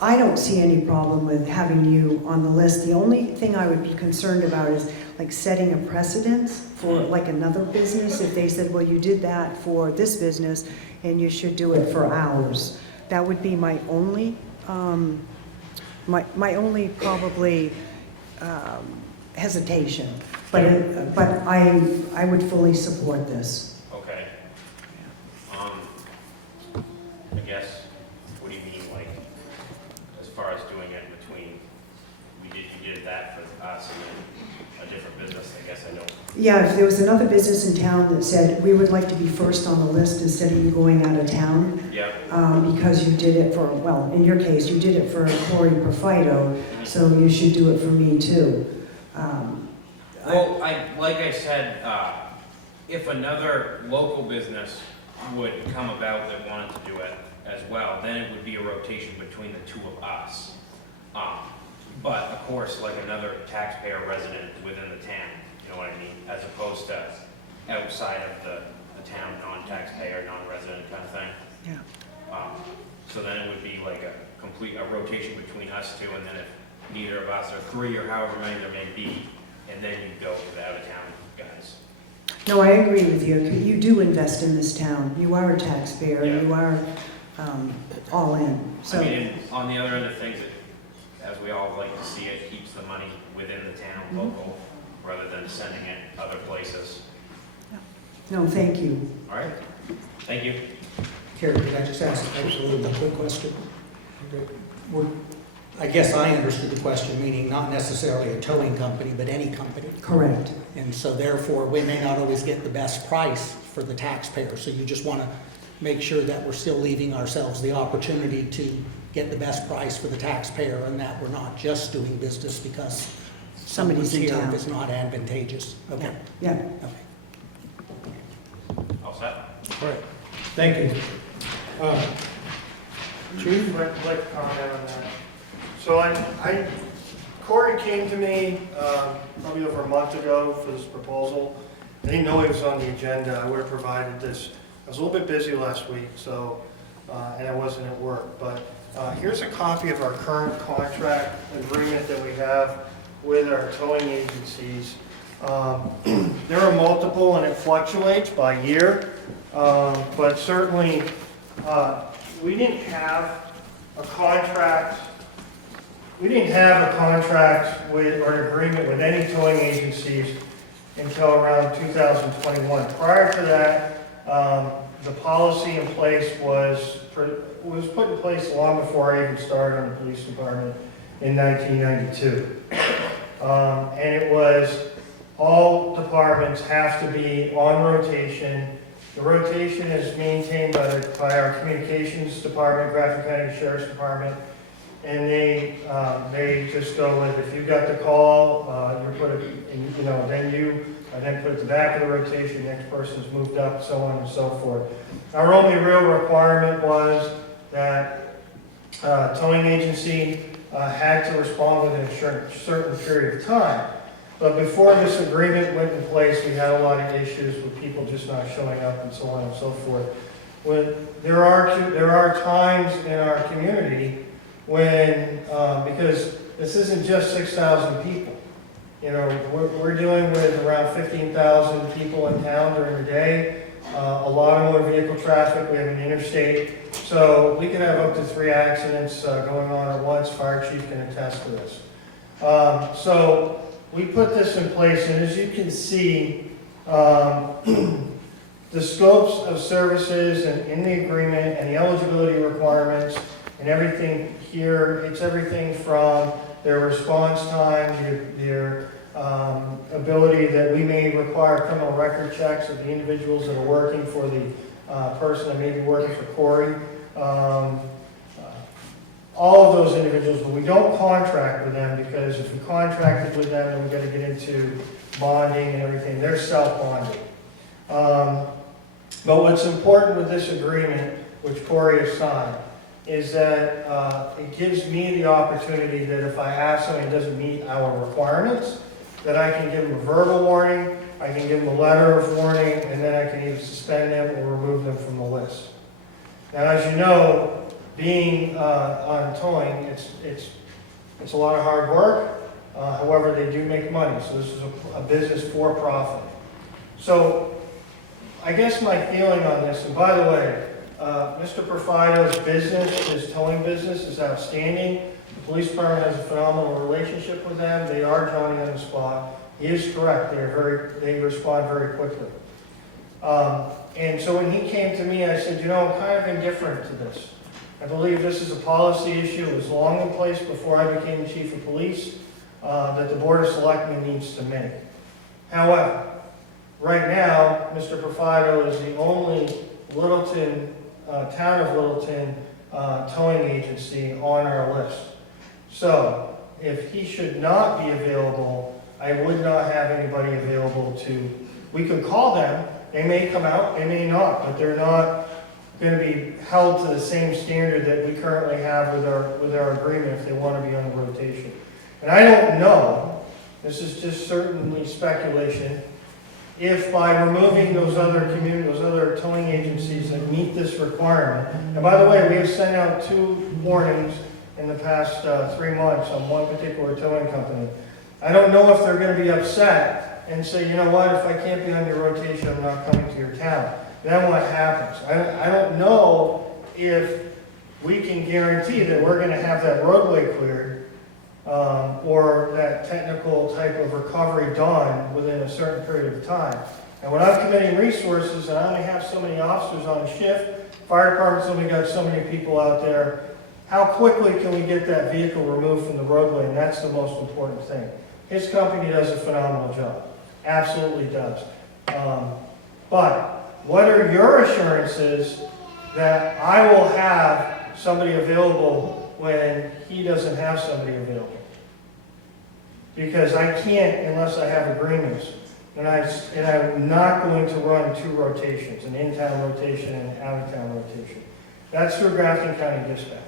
I don't see any problem with having you on the list. The only thing I would be concerned about is like setting a precedence for like another business. If they said, well, you did that for this business and you should do it for ours. That would be my only, my only probably hesitation. But I would fully support this. Okay. I guess, what do you mean, like, as far as doing it between, you did that for us and then a different business, I guess I know. Yeah, if there was another business in town that said, we would like to be first on the list instead of you going out of town, Yeah. because you did it for, well, in your case, you did it for Corey Profito, so you should do it for me too. Well, like I said, if another local business would come about that wanted to do it as well, then it would be a rotation between the two of us. But of course, like another taxpayer resident within the town, you know what I mean? As opposed to outside of the town, non-taxpayer, non-resident kind of thing. Yeah. So then it would be like a rotation between us two, and then if neither of us, or three, or however many there may be, and then you go to the out-of-town guys. No, I agree with you. You do invest in this town. You are a taxpayer. Yeah. You are all in. So, I mean, and on the other end of things, as we all like to see, it keeps the money within the town, local, rather than sending it other places. no, thank you. All right, thank you. Carrie, could I just ask absolutely a quick question? I guess I understood the question, meaning not necessarily a towing company, but any company. Correct. And so therefore, we may not always get the best price for the taxpayer. So you just want to make sure that we're still leaving ourselves the opportunity to get the best price for the taxpayer, and that we're not just doing business because Somebody's someone's in here town. if it's not advantageous. Okay. Yeah. Okay. All set? All right, thank you. Chief? I'd like to comment on that. So Corey came to me probably over a month ago for this proposal. I didn't know he was on the agenda. I would have provided this. I was a little bit busy last week, so and I wasn't at work. But here's a copy of our current contract agreement that we have with our towing agencies. There are multiple, and it fluctuates by year, but certainly we didn't have a contract. We didn't have a contract with or an agreement with any towing agencies until around 2021. Prior to that, the policy in place was put in place long before I even started on the police department in 1992. And it was all departments have to be on rotation. The rotation is maintained by our communications department, Grafton County Sheriff's Department, and they just go with, if you got the call, you put it, in, then put it at the back of the rotation, next person's moved up, so on and so forth. Our only real requirement was that towing agency had to respond within a certain period of time. But before this agreement went in place, we had a lot of issues with people just not showing up and so on and so forth. There are times in our community when, because this isn't just 6,000 people. We're dealing with around 15,000 people in town during the day. A lot of motor vehicle traffic. We have an interstate. So we can have up to 3 accidents going on at once. Fire chief can attest to this. So we put this in place, and as you can see, the scopes of services and in the agreement and the eligibility requirements and everything here, it's everything from their response time, their ability that we may require criminal record checks of the individuals that are working for the person that may be working for Corey. All of those individuals, but we don't contract with them, because if we contracted with them, then we've got to get into bonding and everything. They're self-bonding. But what's important with this agreement, which Corey has signed, is that it gives me the opportunity that if I have somebody that doesn't meet our requirements, that I can give them a verbal warning, I can give them a letter of warning, and then I can either suspend them or remove them from the list. Now, as you know, being on towing, it's a lot of hard work. However, they do make money, so this is a business for profit. So I guess my feeling on this, and by the way, Mr. Perfido's business, his towing business, is outstanding. The police department has a phenomenal relationship with them. They are Johnny on the spot. He is correct. They respond very quickly. And so when he came to me, I said, I'm kind of indifferent to this. I believe this is a policy issue. It was long in place before I became the chief of police that the Board of Selectmen needs to make. However, right now, Mr. Perfido is the only town of Littleton towing agency on our list. So if he should not be available, I would not have anybody available we could call them. They may come out, they may not, but they're not going to be held to the same standard that we currently have with our agreement if they want to be on the rotation. And I don't know, this is just certainly speculation, if by removing those other towing agencies that meet this requirement, and by the way, we have sent out 2 warnings in the past 3 months on one particular towing company. I don't know if they're going to be upset and say, you know what, if I can't be on your rotation, I'm not coming to your town. Then what happens? I don't know if we can guarantee that we're going to have that roadway cleared or that technical type of recovery done within a certain period of time. And when I'm committing resources and I only have so many officers on shift, fire department's only got so many people out there, how quickly can we get that vehicle removed from the roadway? And that's the most important thing. His company does a phenomenal job. Absolutely does. But what are your assurances that I will have somebody available when he doesn't have somebody available? Because I can't unless I have agreements. And I'm not going to run 2 rotations, an in-town rotation and an out-of-town rotation. That's through Grafton County Dispatch.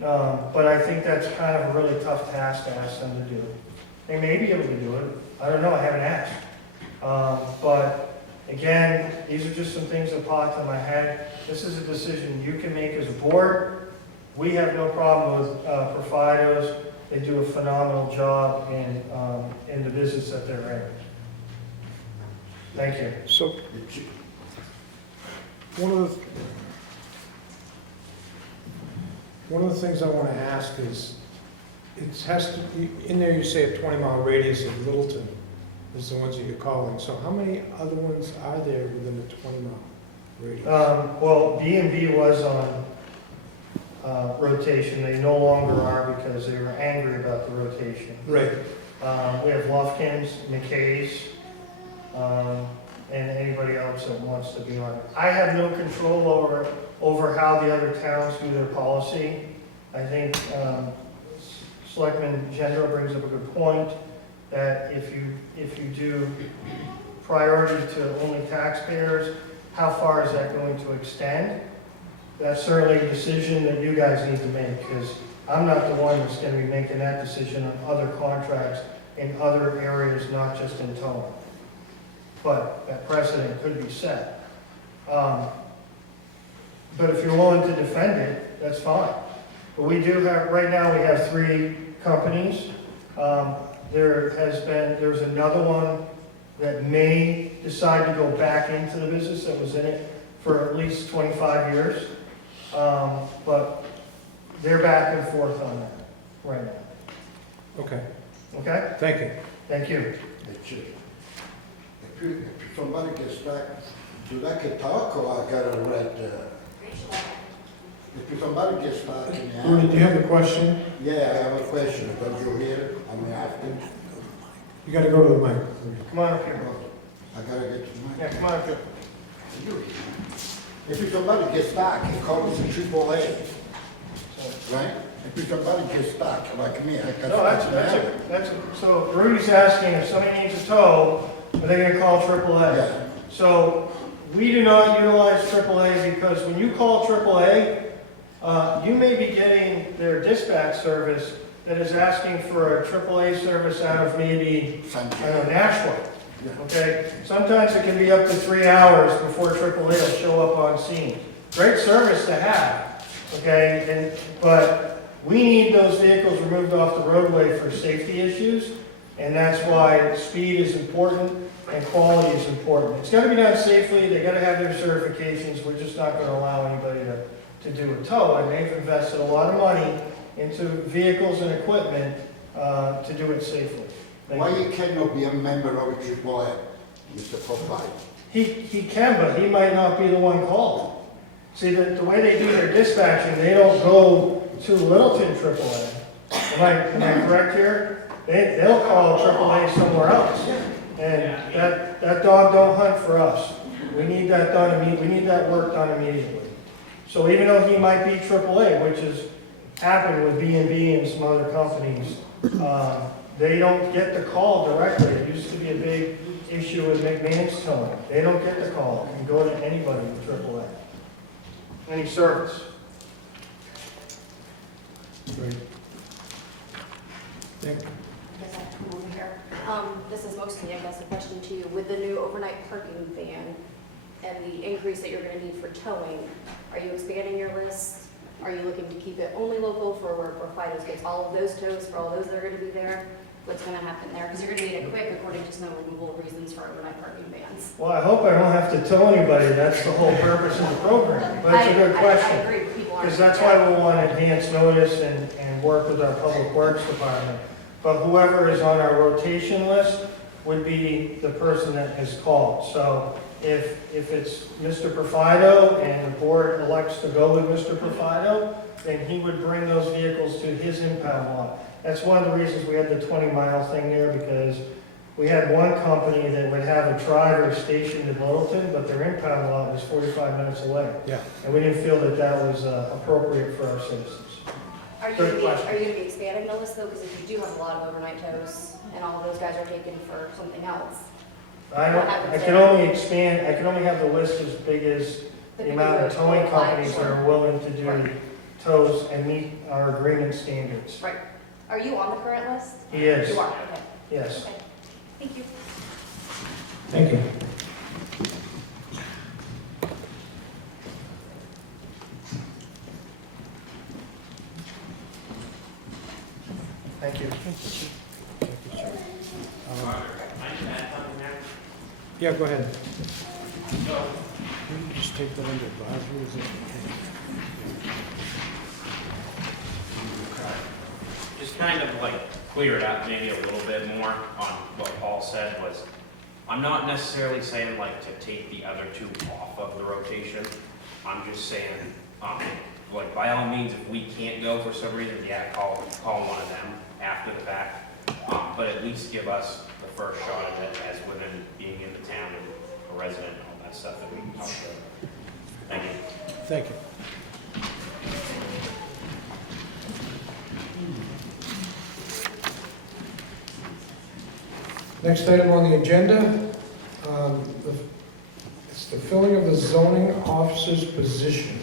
But I think that's kind of a really tough task to ask them to do. They may be able to do it. I don't know, I haven't asked. But again, these are just some things that popped in my head. This is a decision you can make as a board. We have no problem with Perfidos. They do a phenomenal job in the business that they're in. Thank you. So, one of the things I want to ask is, it has to be, in there you say a 20-mile radius of Littleton is the ones that you're calling. So how many other ones are there within the 20-mile? Well, B&B was on rotation. They no longer are because they were angry about the rotation. Right. We have Lufkin's, McKay's, and anybody else that wants to be on it. I have no control over how the other towns do their policy. I think Selectman Gendro brings up a good point, that if you do priority to only taxpayers, how far is that going to extend? That's certainly a decision that you guys need to make, because I'm not the one that's going to be making that decision on other contracts in other areas, not just in towing. But that precedent could be set. But if you're willing to defend it, that's fine. But we do have, right now we have 3 companies. There's another one that may decide to go back into the business that was in it for at least 25 years. But they're back and forth on that right now. Okay, Okay? thank you. Thank you. If somebody gets back, do I can talk or I gotta write, if somebody gets back in the Rudy, do you have a question? yeah, I have a question, don't you hear? I'm asking. You gotta go to the mic. Come on up here. I gotta get to my. Yeah, come on up here. If somebody gets back, it calls the AAA, right? If somebody gets back, like me, I can. No, so Rudy's asking if somebody needs a tow, are they gonna call AAA? Yeah. So we do not utilize AAA because when you call AAA, you may be getting their dispatch service that is asking for a AAA service out of maybe, I don't know, Nashville. Okay? Sometimes it can be up to 3 hours before AAA will show up on scene. Great service to have, okay? But we need those vehicles removed off the roadway for safety issues, and that's why speed is important and quality is important. It's got to be done safely. They got to have their certifications. We're just not going to allow anybody to do a tow, and they've invested a lot of money into vehicles and equipment to do it safely. Why you cannot be a member of AAA, Mr. Popeye? He can, but he might not be the one called. See, the way they do their dispatching, they don't go to Littleton AAA. Am I correct here? They'll call AAA somewhere else. And that dog don't hunt for us. We need that done, we need that work done immediately. So even though he might be AAA, which has happened with B&B and some other companies, they don't get the call directly. It used to be a big issue with McMahon's towing. They don't get the call. It can go to anybody with AAA. Any service. Great. Thank you. I guess I have to come over here. This is mostly, I guess, a question to you. With the new overnight parking ban and the increase that you're going to need for towing, are you expanding your list? Are you looking to keep it only local for where Fidos gets all of those tows for all those that are going to be there? What's going to happen there? Because you're going to need it quick according to snow removal reasons for overnight parking bans. Well, I hope I don't have to tow anybody. That's the whole purpose of the program. But it's a good question. I agree. People aren't. Because that's why we want advance notice and work with our Public Works Department. But whoever is on our rotation list would be the person that is called. So if it's Mr. Profido and the board elects to go with Mr. Profido, then he would bring those vehicles to his impound lot. That's one of the reasons we had the 20-mile thing there, because we had one company that would have a driver stationed in Littleton, but their impound lot was 45 minutes away. Yeah. And we didn't feel that that was appropriate for our citizens. Are you going to be expanding the list though? Because if you do have a lot of overnight tows and all of those guys are taken for something else, I can only expand, I can only have the list as big as the amount of towing companies that are willing to do tows and meet our agreement standards. Right. Are you on the current list? He is. You are, okay. Yes. Okay. Thank you. Thank you. Thank you. Yeah, go ahead. You just take that under advisory, is it? Just kind of like clear it up maybe a little bit more on what Paul said was, I'm not necessarily saying like to take the other two off of the rotation. I'm just saying, like by all means, if we can't go for some reason, yeah, call one of them after the fact. But at least give us the first shot at it as women being in the town and a resident and all that stuff that we can talk about. Thank you. Thank you. Next item on the agenda, it's the filling of the zoning officer's position.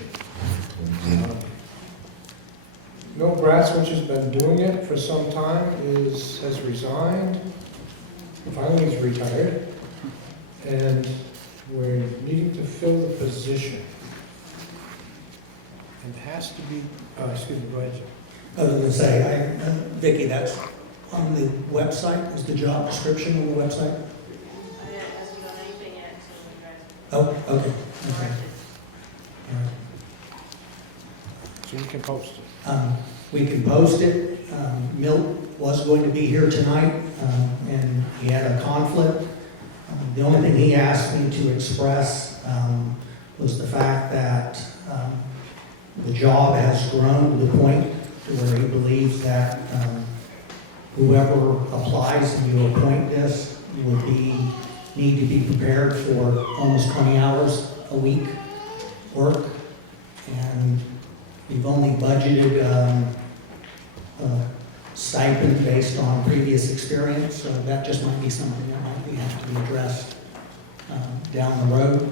Mill Brass, which has been doing it for some time, has resigned. Finally, he's retired. And we're needing to fill the position. It has to be, excuse me, go ahead, Jim. I was gonna say, Vicki, that's on the website, is the job description on the website? Oh, okay, okay. All right. So you can post it. We can post it. Milt was going to be here tonight, and he had a conflict. The only thing he asked me to express was the fact that the job has grown to the point to where he believes that whoever applies and you appoint this would need to be prepared for almost 20 hours a week work. And we've only budgeted a stipend based on previous experience, so that just might be something that might have to be addressed down the road,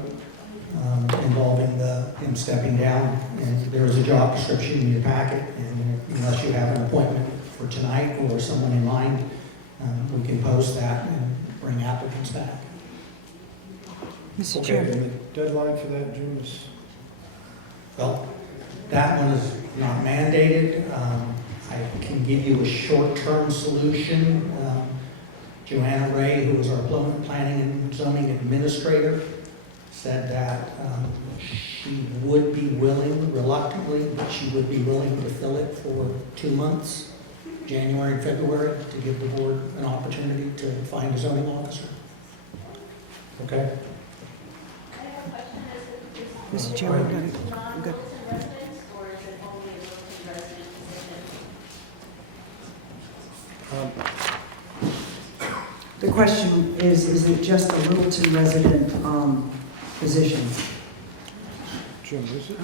involving him stepping down. And there is a job description in your packet, and unless you have an appointment for tonight or someone in mind, we can post that and bring applicants back. Mr. Okay, Chairman. and the deadline for that, Jim, is? Well, that one is not mandated. I can give you a short-term solution. Joanna Ray, who is our planning and zoning administrator, said that she would be willing, reluctantly, but she would be willing to fill it for 2 months, January and February, to give the board an opportunity to find a zoning officer. Okay. Mr. Chairman, I'm good. The question is it just a Littleton resident position? Jim, is it?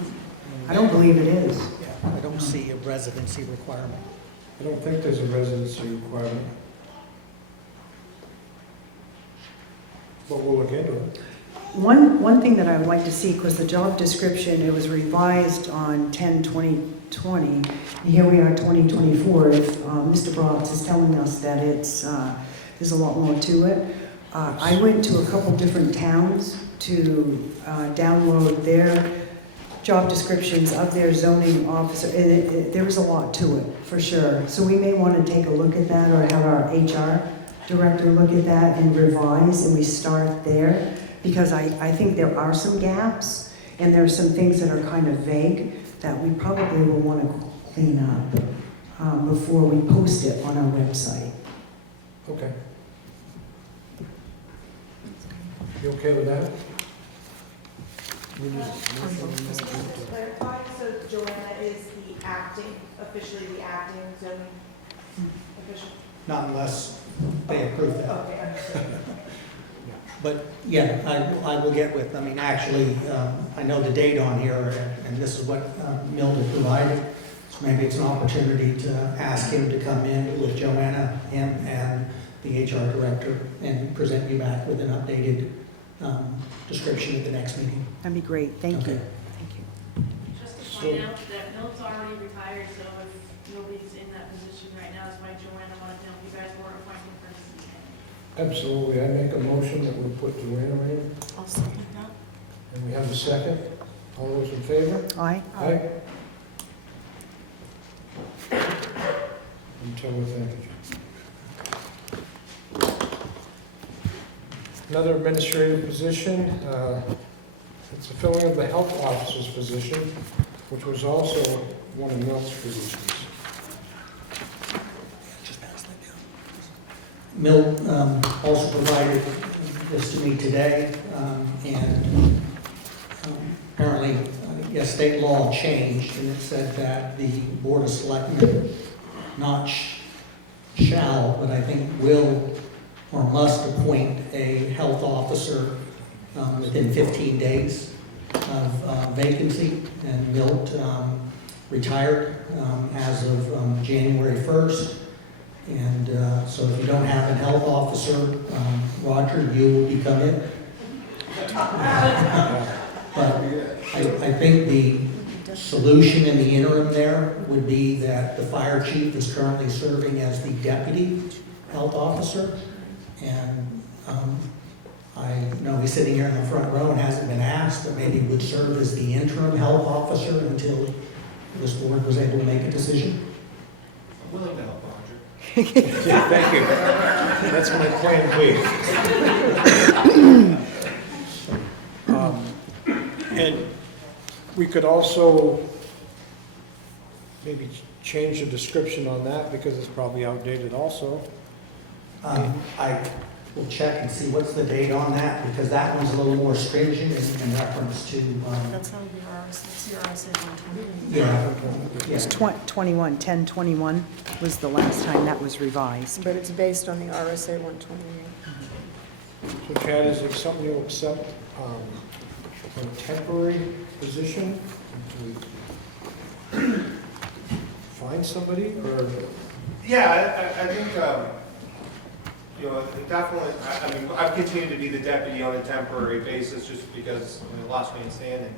I don't believe it is. Yeah, I don't see a residency requirement. I don't think there's a residency requirement. But we'll look into it. One thing that I would like to see, because the job description, it was revised on 10/20/20, and here we are 2024. If Mr. Bratz is telling us that there's a lot more to it. I went to a couple different towns to download their job descriptions of their zoning officer, and there was a lot to it, for sure. So we may want to take a look at that, or have our HR director look at that and revise, and we start there. Because I think there are some gaps, and there are some things that are kind of vague that we probably will want to clean up before we post it on our website. Okay. You okay with that? Clarify, so Joanna is officially the acting zoning official? Not unless they approve that. Okay, understood. But, yeah, I will get with, actually, I know the date on here, and this is what Milda provided. So maybe it's an opportunity to ask him to come in with Joanna, him, and the HR director, and present you back with an updated description at the next meeting. That'd be great. Thank you. Okay. Thank you. Just to point out that Milt's already retired, so if nobody's in that position right now, that's why Joanna wanted to know if you guys were appointing for this evening. Absolutely. I make a motion that we put Joanna in, I'll second that. and we have a second. All those in favor? Aye. Aye. Until we thank you. Another administrative position, it's the filling of the health officer's position, which was also one of Milt's positions. Milt also provided this to me today, and apparently, I guess state law changed, and it said that the Board of Selectmen not shall, but I think will or must appoint a health officer within 15 days of vacancy, and Milt retired as of January 1st. And so if you don't have a health officer, Roger, you will become it. But I think the solution in the interim there would be that the fire chief is currently serving as the deputy health officer. And I know he's sitting here in the front row and hasn't been asked, but maybe would serve as the interim health officer until this board was able to make a decision. I'm willing to help, Roger. Yeah, thank you. That's my plan B. And we could also maybe change the description on that because it's probably outdated also. I will check and see what's the date on that, because that one's a little more stringent in reference to, That's how the RSA 120. yeah. It's 21, 10/21 was the last time that was revised. But it's based on the RSA 128. So Chad, is it something you'll accept, a temporary position? Do we find somebody, or? Yeah, I think, you know, definitely, I mean, I've continued to be the deputy on a temporary basis just because I lost my standing.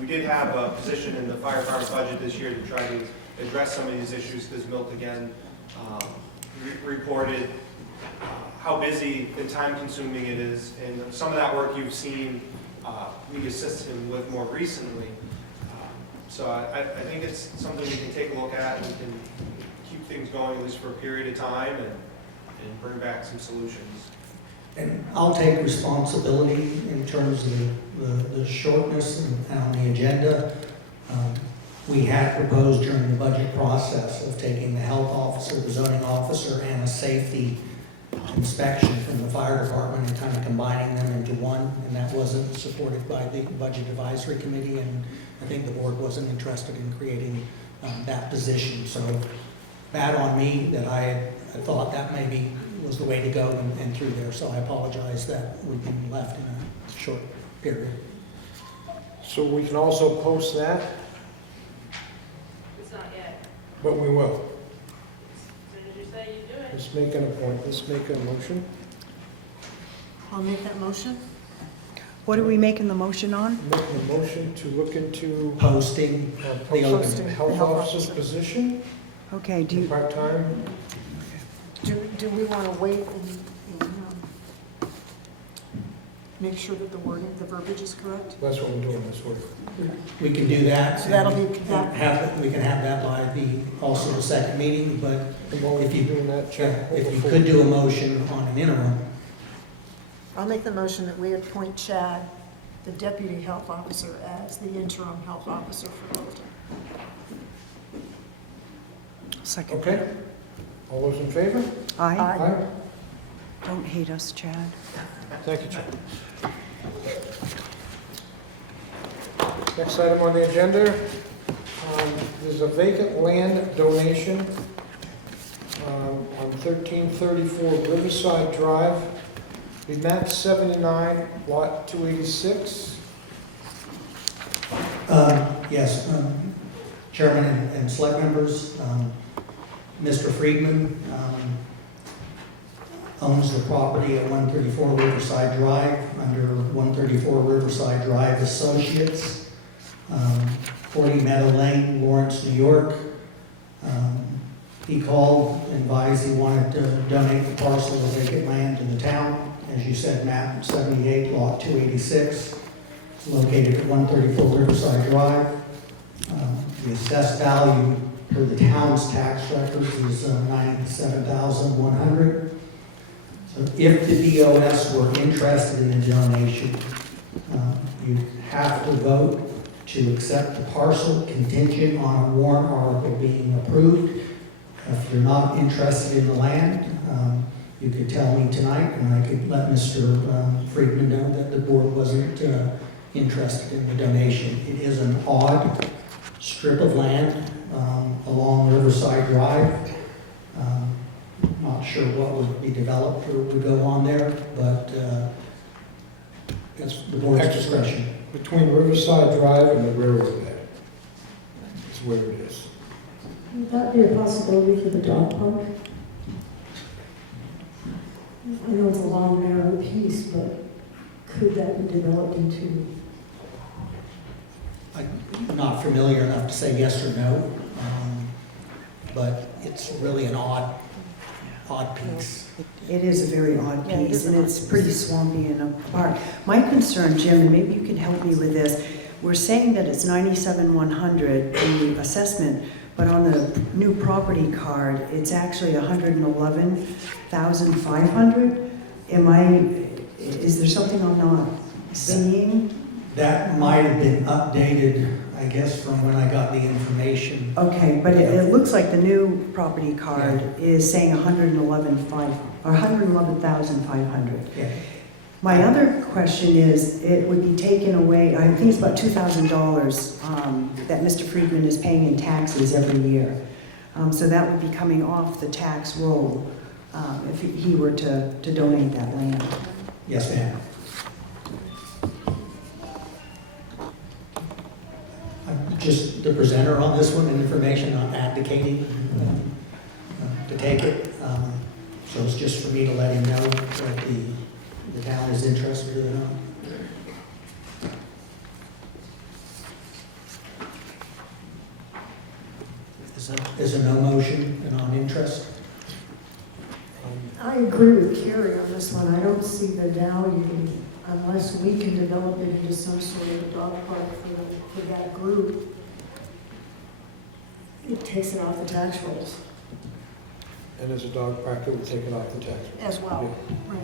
We did have a position in the fire department budget this year to try to address some of these issues because Milt again reported how busy and time consuming it is, and some of that work you've seen we assist him with more recently. So I think it's something we can take a look at and we can keep things going at least for a period of time and bring back some solutions. And I'll take responsibility in terms of the shortness and on the agenda. We had proposed during the budget process of taking the health officer, the zoning officer, and a safety inspection from the fire department and kind of combining them into one, and that wasn't supported by the Budget Advisory Committee, and I think the board wasn't interested in creating that position. So bad on me that I thought that maybe was the way to go and through there, so I apologize that we've been left in a short period. So we can also post that, It's not yet. but we will. As soon as you say you do it. Let's make an appointment, let's make a motion. I'll make that motion. What are we making the motion on? Making a motion to look into Posting the posting opening. health officer's position, Okay, do you, part-time. Do we want to wait and make sure that the wording, the verbiage is correct? That's what we're doing this week. We can do that. So that'll be, We can have that by also the second meeting, but And while we're if you, doing that, check. if you could do a motion on an interim, I'll make the motion that we appoint Chad, the deputy health officer, as the interim health officer for Littleton. second? Okay, all those in favor? Aye. Aye. Don't hate us, Chad. Thank you, Chad. Next item on the agenda, there's a vacant land donation on 1334 Riverside Drive. We map 79, lot 286. yes, Chairman and select members, Mr. Friedman owns the property at 134 Riverside Drive under 134 Riverside Drive Associates, 40 Meadow Lane, Lawrence, New York. He called and advised he wanted to donate the parcel of vacant land to the town. As you said, map 78, lot 286. It's located at 134 Riverside Drive. The assessed value per the town's tax records is $97,100. So if the DOS were interested in the donation, you have to vote to accept the parcel contingent on a warrant article being approved. If you're not interested in the land, you could tell me tonight, and I could let Mr. Friedman know that the board wasn't interested in the donation. It is an odd strip of land along Riverside Drive. Not sure what would be developed or would go on there, but it's the board's discretion. Between Riverside Drive and the riverbed is where it is. Would that be a possibility for the dog park? I know it's a long, narrow piece, but could that be developed into? I'm not familiar enough to say yes or no, but it's really an odd piece. It is a very odd Yeah, it piece, is and an it's odd pretty swampy and apart. My concern, Jim, and maybe you can help me with this, we're saying that it's 97,100, the assessment, but on the new property card, it's actually 111,500. Is there something I'm not seeing? That might have been updated, I guess, from when I got the information. Okay, but it looks like the new property card is saying 111,500. Yeah. My other question is, it would be taken away, I think it's about $2,000 that Mr. Friedman is paying in taxes every year. So that would be coming off the tax roll if he were to donate that land. Yes, ma'am. I'm just the presenter on this one, and information, not advocating to take it. So it's just for me to let him know that the town is interested in it. Is a no motion and on interest? I agree with Carrie on this one. I don't see the value unless we can develop it into some sort of a dog park for that group. It takes it off the tax rolls. And as a dog park, it would take it off the tax. As well, right.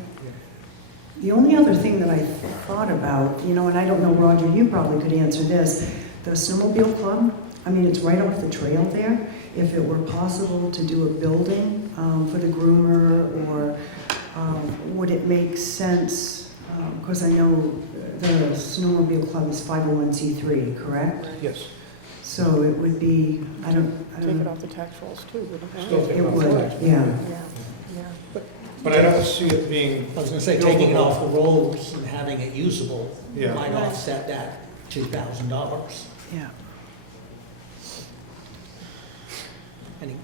The only other thing that I thought about, and I don't know, Roger, you probably could answer this, the snowmobile club, it's right off the trail there. If it were possible to do a building for the groomer, or would it make sense, because I know the snowmobile club is 501c3, correct? Yes. So it would be, I don't Take it off the tax rolls too, wouldn't it? Still take it it off the would, tax. yeah. But I don't see it being. I was going to say, taking it off the rolls and having it usable Yeah. might offset that $2,000. Yeah. And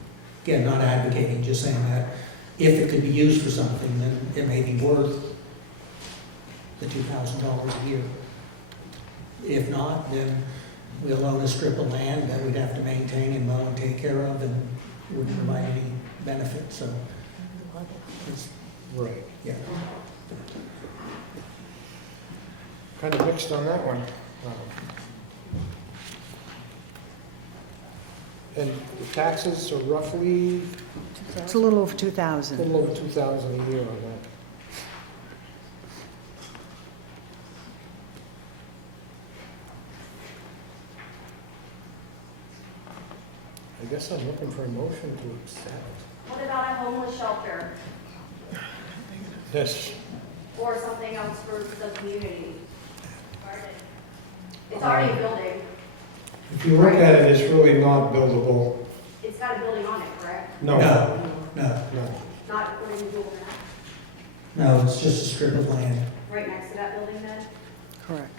again, not advocating, just saying that if it could be used for something, then it may be worth the $2,000 a year. If not, then we'll own a strip of land that we'd have to maintain and mow and take care of, and wouldn't provide any benefit, so. It's, Right. yeah. Kind of mixed on that one. And the taxes are roughly It's a little over a 2,000. little over 2,000 a year on that. I guess I'm looking for a motion to accept. What about a homeless shelter Yes. or something else for the community? It's already a building. If you look at it, it's really not buildable. It's got a building on it, correct? No. No. Not according to Google Maps. No, it's just a strip of land. Right next to that building then, Correct.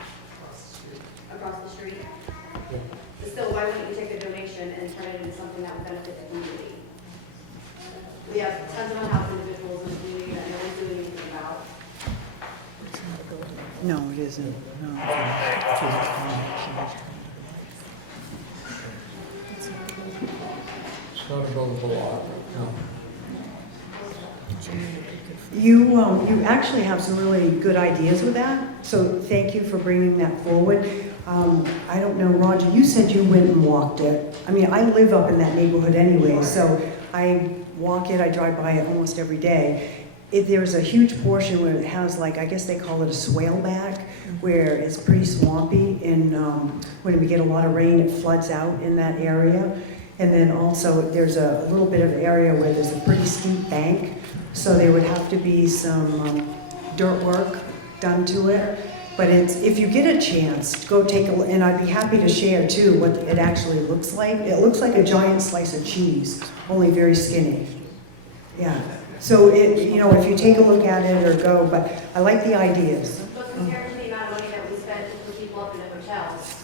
across the street. Yeah. But still, why wouldn't you take a donation and turn it into something that would benefit the community? We have tons of unhoused individuals in the community that no one's doing anything about. No, it isn't, no. It's not a buildable lot. No. You actually have some really good ideas with that, so thank you for bringing that forward. I don't know, Roger, you said you went and walked it. I live up in that neighborhood anyway, so I walk it, I drive by it almost every day. There's a huge portion where it has, I guess they call it a swale back, where it's pretty swampy, and when we get a lot of rain, it floods out in that area. And then also, there's a little bit of area where there's a pretty steep bank, so there would have to be some dirt work done to it. But it's, if you get a chance, go take a look, and I'd be happy to share too what it actually looks like. It looks like a giant slice of cheese, only very skinny. Yeah, so it, you know, if you take a look at it or go, but I like the ideas. But compared to the amount of money that we spent for people up in the hotels,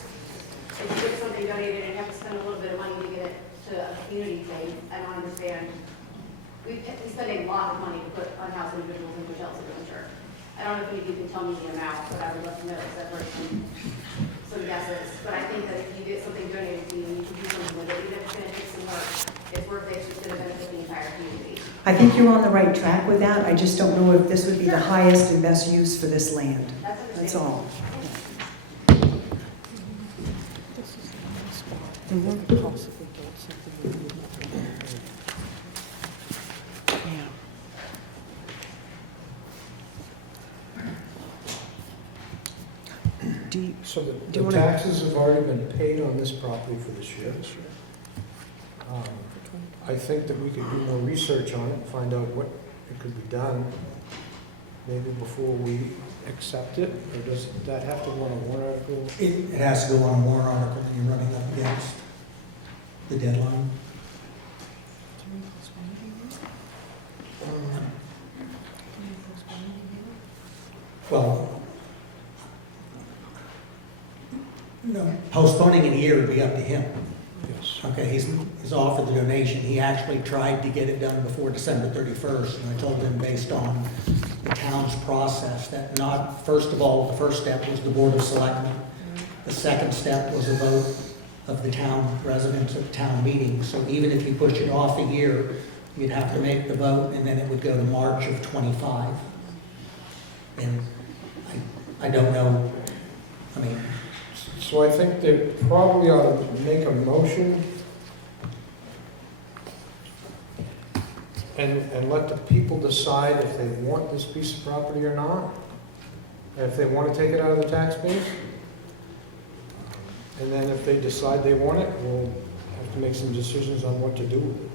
if you get something donated and you have to spend a little bit of money to get it to a community thing, I don't understand. We spend a lot of money to put unhoused individuals in hotels in winter. I don't know if any of you can tell me the amount, but I would love to know, because I've heard some guesses. But I think that if you get something donated to you, you should do something with it, even if it's gonna take some work. It's worth it, it's just gonna benefit the entire community. I think you're on the right track with that. I just don't know if this would be the highest and best use for this land. That's all. So Do you the wanna- taxes have already been paid on this property for this year. I think that we could do more research on it and find out what it could be done, maybe before we accept it, or does that have to go on a warrant article? It has to go on a warrant article, and you're running up against the deadline. Well, no, postponing it a year would be up to him. Yes. Okay, he's offered the donation. He actually tried to get it done before December 31st, and I told him based on the town's process that not, first of all, the first step was the Board of Selectmen. The second step was a vote of the town residents at the town meeting. So even if you push it off a year, you'd have to make the vote, and then it would go to March of '25. And I don't know, I mean, So I think they probably ought to make a motion and let the people decide if they want this piece of property or not, and if they want to take it out of the tax base. And then if they decide they want it, we'll have to make some decisions on what to do with it.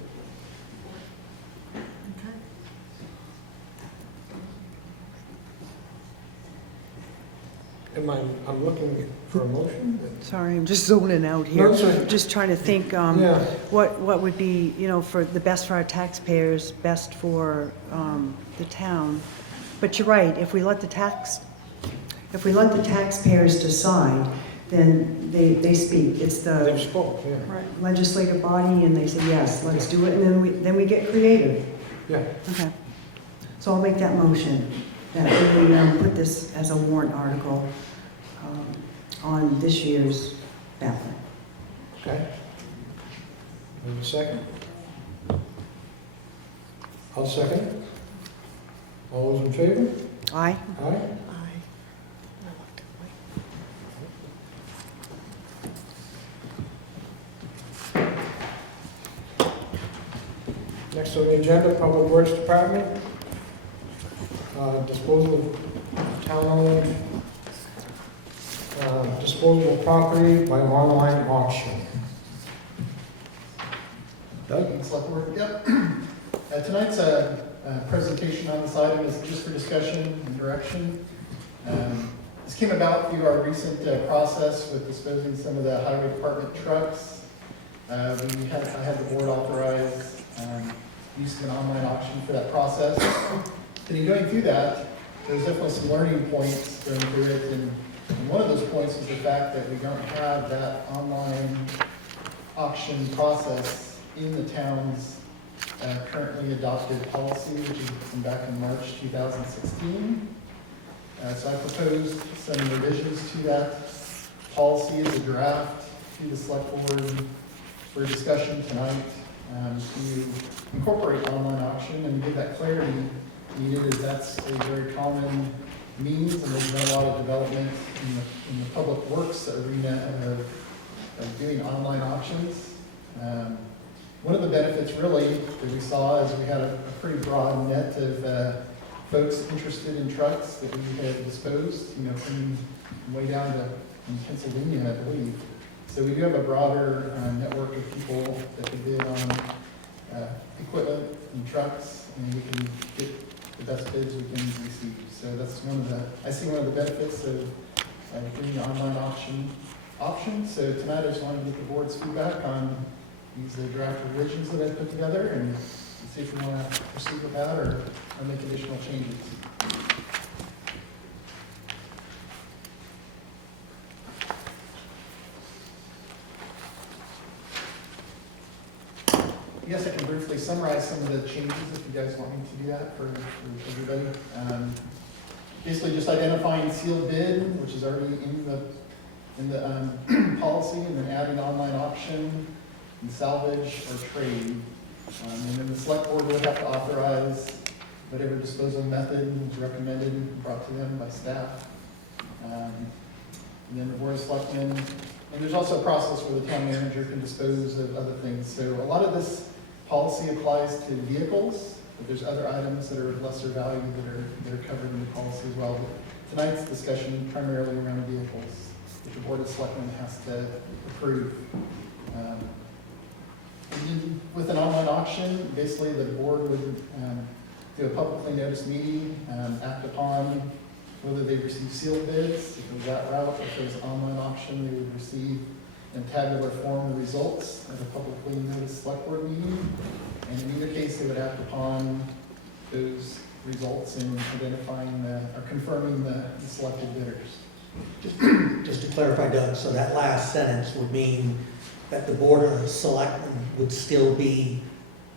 I'm looking for a motion. Sorry, I'm just zoning out here. No, it's okay. Just trying to think Yeah. what would be, you know, for the best for our taxpayers, best for the town. But you're right, if we let the taxpayers decide, then they speak. It's They've the spoke, yeah. legislative body, and they say, yes, let's do it, and then we get creative. Yeah. Okay. So I'll make that motion, that we put this as a warrant article on this year's ballot. Okay. Have a second? I'll second. All those in favor? Aye? Aye. Next on the agenda, Public Works Department. Disposal of town-owned, disposal of property by online auction. Doug? Selectboard, yep. Tonight's presentation on this item is just for discussion and direction. This came about through our recent process with disposing some of the highway department trucks. I had the board authorize use of an online auction for that process. And in going through that, there's definitely some learning points going through it, and one of those points was the fact that we don't have that online auction process in the town's currently adopted policy, which is from back in March 2016. So I proposed some revisions to that policy as a draft to the select board for discussion tonight, to incorporate online auction and give that clarity needed, as that's a very common means, and there's been a lot of development in the public works arena of doing online auctions. One of the benefits really that we saw is we had a pretty broad net of folks interested in trucks that we had disposed, from way down to Pennsylvania, I believe. So we do have a broader network of people that can bid on equipment and trucks, and we can get the best bids we can receive. So that's I see one of the benefits of doing the online option. So tonight I just wanted to get the board's feedback on these draft revisions that I put together and see if we want to proceed with that or make additional changes. I guess I can briefly summarize some of the changes if you guys want me to do that for everybody. Basically just identifying sealed bid, which is already in the policy, and then adding online auction and salvage or trade. And then the select board would have to authorize whatever disposal method is recommended and brought to them by staff. And then the board of selectmen, and there's also a process where the town manager can dispose of other things. So a lot of this policy applies to vehicles, but there's other items that are of lesser value that are covered in the policy as well. But tonight's discussion primarily around vehicles, which the board of selectmen has to approve. With an online auction, basically the board would do a publicly noticed meeting, act upon whether they receive sealed bids. If it was that route, if it was online auction, they would receive in tabular form the results of a publicly noticed select board meeting. And in either case, they would act upon those results in identifying or confirming the selected bidders. Just to clarify, Doug, so that last sentence would mean that the board of selectmen would still be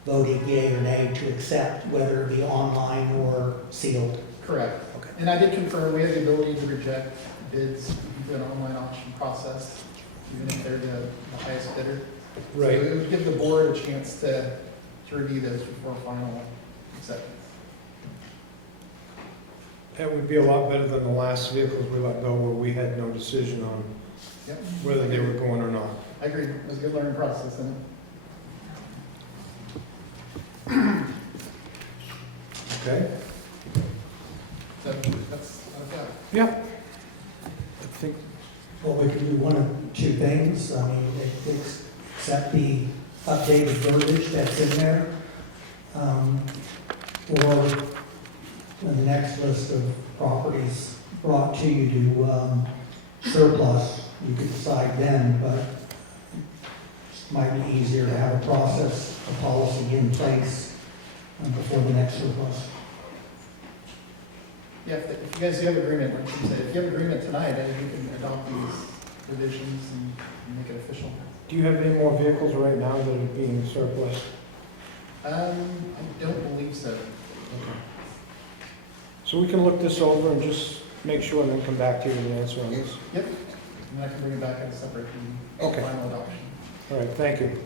voting yea or nay to accept whether it be online or sealed? Correct. Okay. And I did confirm we have the ability to reject bids through an online auction process, even if they're the highest bidder. Right. So it would give the board a chance to review those before final acceptance. That would be a lot better than the last vehicles we let go where we had no decision on Yep. whether they were going or not. I agree. It was a good learning process, and Okay? so that's what I've got. Yeah. I think, Well, we can do one of two things. I mean, accept the updated verbiage that's in there. Or in the next list of properties brought to you to surplus, you could decide then, but it might be easier to have a process, a policy in place before the next surplus. Yeah, if you guys do have agreement, like you said, if you have agreement tonight, then you can adopt these revisions and make it official. do you have any more vehicles right now that are being surplus? I don't believe so. So we can look this over and just make sure and then come back to you with an answer on this. Yep. And I can bring it back at a separate meeting. Okay. Final adoption. All right, thank you.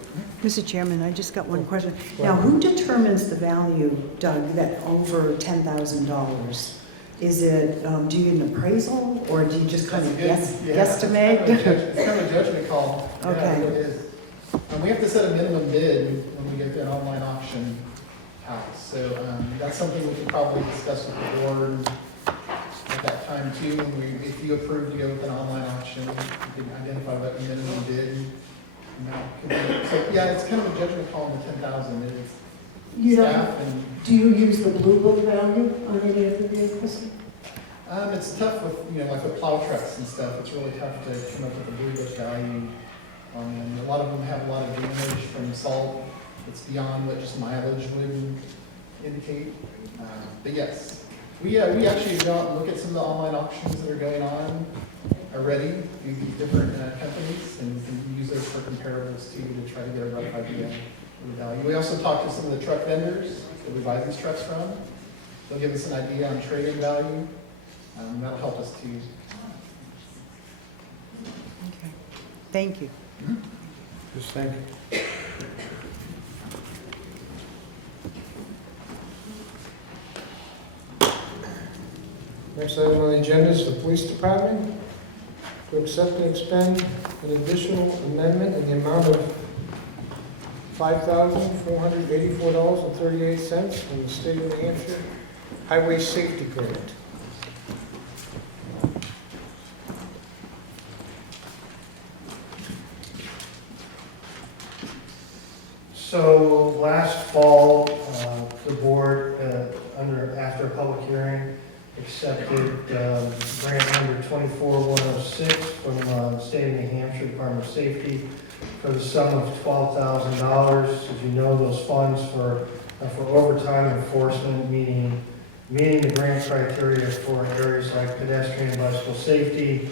Mr. Chairman, I just got one question. Now, who determines the value, Doug, that over $10,000? Is it, do you need an appraisal, or do you just kind of guesstimate? It's kind of a judgment call. Yeah, Okay. it is. We have to set a minimum bid when we get to an online auction house. So that's something we can probably discuss with the board at that time too. If you approve to go with an online auction, you can identify what the minimum bid amount could be. So yeah, it's kind of a judgment call on the 10,000. It's You staff don't, and do you use the blue book value on any of the vehicles? it's tough with, like with plow trucks and stuff, it's really tough to come up with a blue book value on them. A lot of them have a lot of damage from salt that's beyond what just mileage would indicate. But yes, we actually go out and look at some of the online auctions that are going on already, these different companies, and we can use those for comparables too, to try to get a rough idea of the value. We also talk to some of the truck vendors that we buy these trucks from. They'll give us an idea on trading value. That'll help us too. Okay. Thank you. Just thank you. Next item on the agenda is the police department to accept and expend an additional amendment in the amount of $5,484.38 from the state of New Hampshire Highway Safety Grant. So last fall, the board, after a public hearing, accepted grant number 24106 from the State of New Hampshire Department of Safety for the sum of $12,000. As you know, those funds for overtime enforcement, meaning meeting the grant criteria for areas like pedestrian and bicycle safety,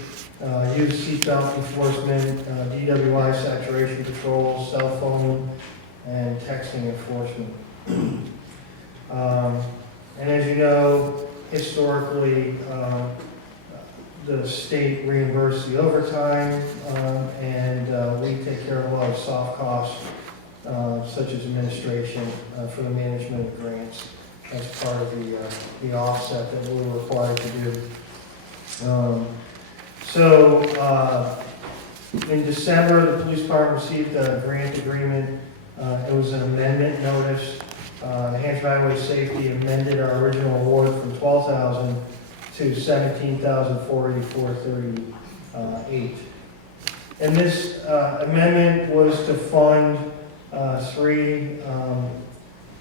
youth seatbelt enforcement, DWI saturation control, cell phone, and texting enforcement. And as you know, historically, the state reimbursed the overtime, and we take care of a lot of soft costs, such as administration, for the management of grants. That's part of the offset that we're required to do. In December, the police department received a grant agreement. It was an amendment notice. Hampshire Highway Safety amended our original award from $12,000 to $17,484.38. And this amendment was to fund three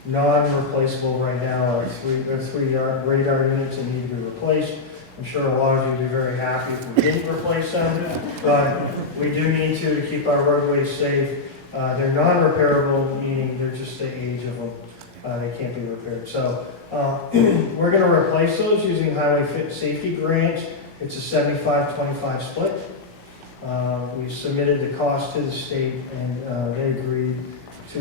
non-replaceable right now, three radar units that need to be replaced. I'm sure a lot of you would be very happy if we didn't replace them, but we do need to keep our roadways safe. They're non-repairable, meaning they're just the age of them. They can't be repaired. So we're going to replace those using Highway Safety grants. It's a 75-25 split. We submitted the cost to the state, and they agreed to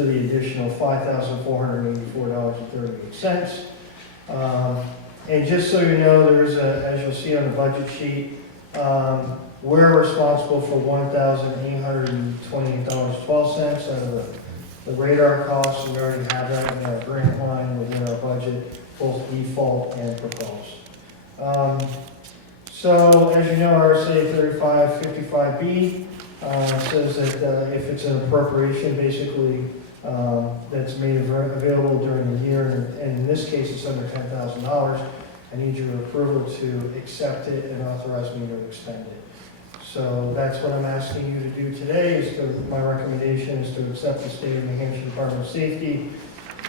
the additional $5,484.38. And just so you know, there's as you'll see on the budget sheet, we're responsible for $1,828.12 out of the radar costs. We already have that in our grant line within our budget, both default and proposed. So as you know, RSA 3555B says that if it's an appropriation, basically, that's made available during the year, and in this case it's under $10,000, I need your approval to accept it and authorize me to expend it. So that's what I'm asking you to do today. My recommendation is to accept the State of New Hampshire Department of Safety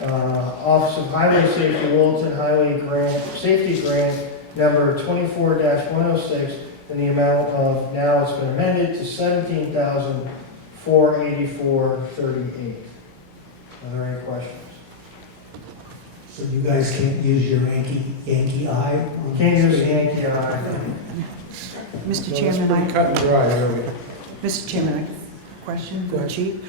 Office of Highway Safety Littleton Highway Safety Grant number 24-106 in the amount of, now it's been amended to $17,484.38. Are there any questions? So you guys can't use your Yankee eye? You can't use the Yankee eye. Mr. No, Chairman, it's pretty cut and dry earlier. Mr. Chairman, I have a question Go for the ahead. chief.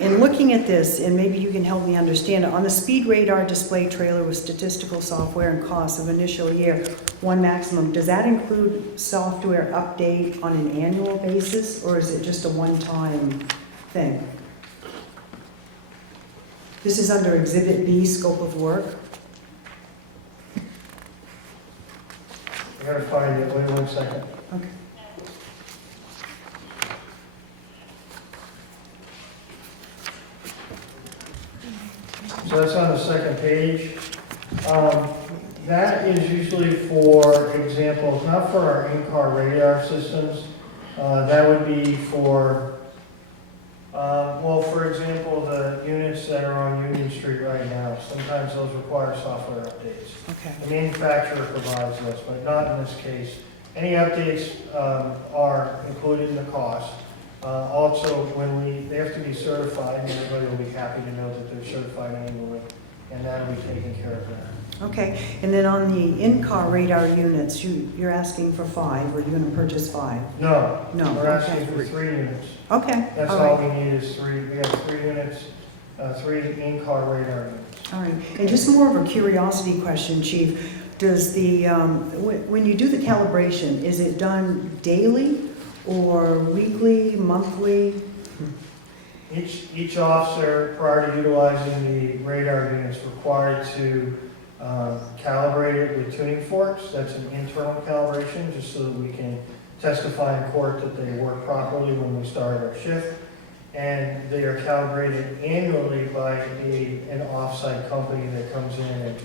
In looking at this, and maybe you can help me understand it, on the speed radar display trailer with statistical software and costs of initial year, one maximum, does that include software update on an annual basis, or is it just a one-time thing? This is under Exhibit B, scope of work. I gotta find it, wait 1 second. Okay. So that's on the second page. That is usually for examples, not for our in-car radar systems. That would be for, well, for example, the units that are on Union Street right now. Sometimes those require software updates. Okay. The manufacturer provides those, but not in this case. Any updates are included in the cost. Also, they have to be certified, and everybody will be happy to know that they're certified annually, and that'll be taken care of there. Okay, and then on the in-car radar units, you're asking for 5, or you're going to purchase 5? No, No, we're asking okay. for 3 units. Okay, That's all all right. we need is 3. We have 3 units, 3 in-car radar units. All right, and just more of a curiosity question, Chief. Does the, when you do the calibration, is it done daily or weekly, monthly? Each officer, prior to utilizing the radar units, required to calibrate it with tuning forks. That's an internal calibration, just so that we can testify in court that they work properly when we start our shift. And they are calibrated annually by an off-site company that comes in and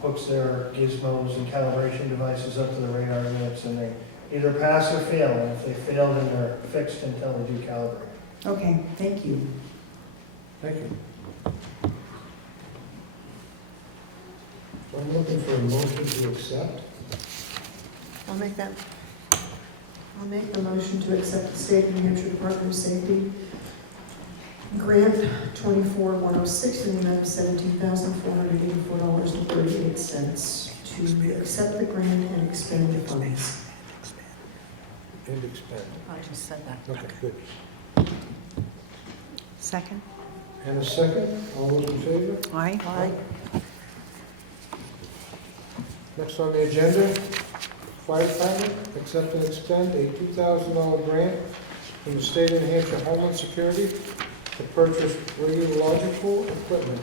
hooks their gizmos and calibration devices up to the radar units, and they either pass or fail. And if they fail, then they're fixed until they do calibrate. Okay, thank you. Thank you. So I'm looking for a motion to accept. I'll make the motion to accept the State of New Hampshire Department of Safety Grant 24-106 in the amount of $17,484.38 to accept the grant and expend the funds. And expend. I just said that. Okay, good. Second? And a second, all those in favor? Aye. Aye. Next on the agenda, Fire Department, accept and expend a $2,000 grant from the State of New Hampshire Homeland Security to purchase radiological equipment.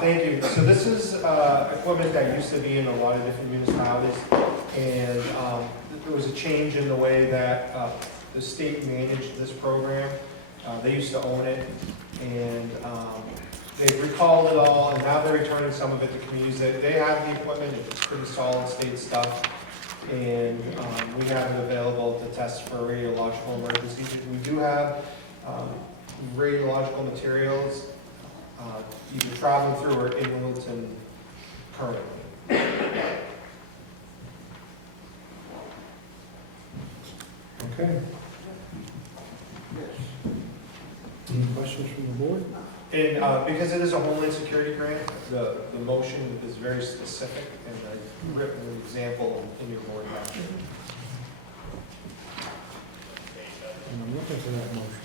Thank you. So this is equipment that used to be in a lot of different municipalities, and there was a change in the way that the state managed this program. They used to own it, and they've recalled it all, and now they're returning some of it to communities. They have the equipment, it's pretty solid state stuff, and we have it available to test for radiological emergencies. We do have radiological materials either traveling through or in Littleton currently. Okay. Any questions from the board? And because it is a Homeland Security grant, the motion is very specific, and I've written an example in your board document. And I'm looking for that motion.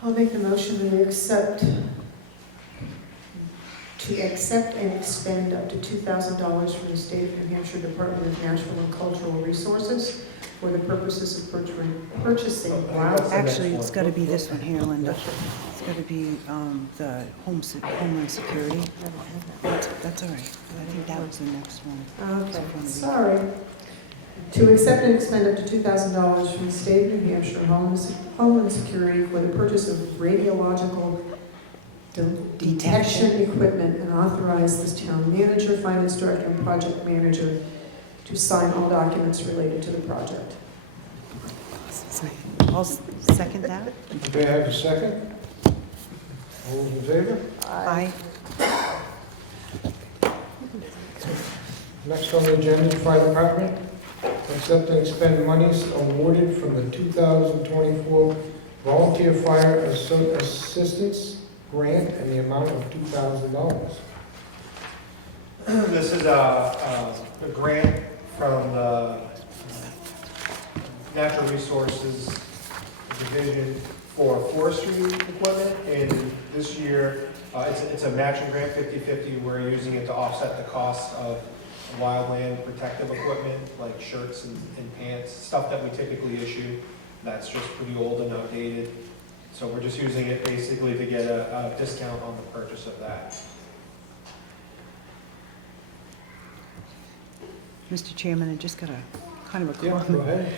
I'll make the motion to accept and expend up to $2,000 from the State of New Hampshire Department of Natural and Cultural Resources for the purposes of purchasing wild. Actually, it's got to be this one here, Linda. It's got to be the Homeland Security. That's all right. I think that was the next one. Okay, sorry. To accept and expend up to $2,000 from the State of New Hampshire Homeland Security for the purchase of radiological detection equipment and authorize this town manager, finance director, and project manager to sign all documents related to the project. I'll second that. Okay, I have a second. All those in favor? Aye. Next on the agenda, Fire Department, accept and expend monies awarded from the 2024 Volunteer Fire Assistance Grant in the amount of $2,000. This is a grant from the Natural Resources Division for forestry equipment, and this year it's a matching grant, 50-50. We're using it to offset the cost of wildland protective equipment like shirts and pants, stuff that we typically issue that's just pretty old and outdated. So we're just using it basically to get a discount on the purchase of that. Mr. Chairman, I just got a kind of a Yeah, comment. go ahead.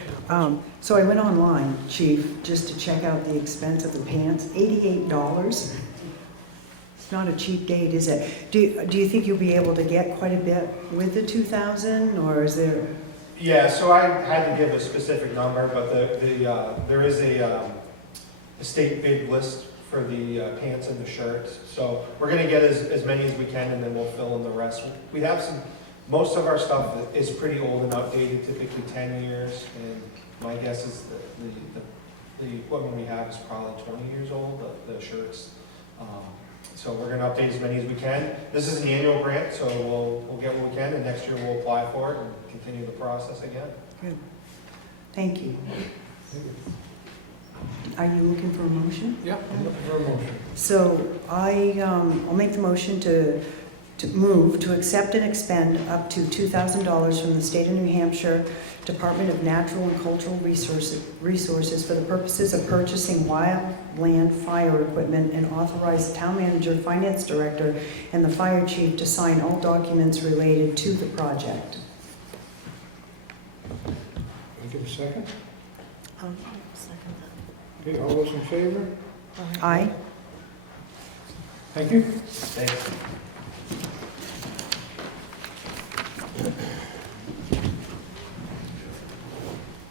So I went online, Chief, just to check out the expense of the pants, $88. It's not a cheap date, is it? Do you think you'll be able to get quite a bit with the 2,000, or is there? Yeah, so I had to give a specific number, but there is a state bid list for the pants and the shirts. So we're gonna get as many as we can, and then we'll fill in the rest. We have most of our stuff is pretty old and outdated, typically 10 years, and my guess is that the equipment we have is probably 20 years old, the shirts. So we're gonna update as many as we can. This is an annual grant, so we'll get what we can, and next year we'll apply for it and continue the process again. Good. Thank you. Are you looking for a motion? Yeah, I'm looking for a motion. So I'll make the motion to move to accept and expend up to $2,000 from the State of New Hampshire Department of Natural and Cultural Resources for the purposes of purchasing wildland fire equipment, and authorize the town manager, finance director, and the fire chief to sign all documents related to the project. Can I give a second? I'll second Okay, all those in favor? that. Aye. Thank you. Thanks.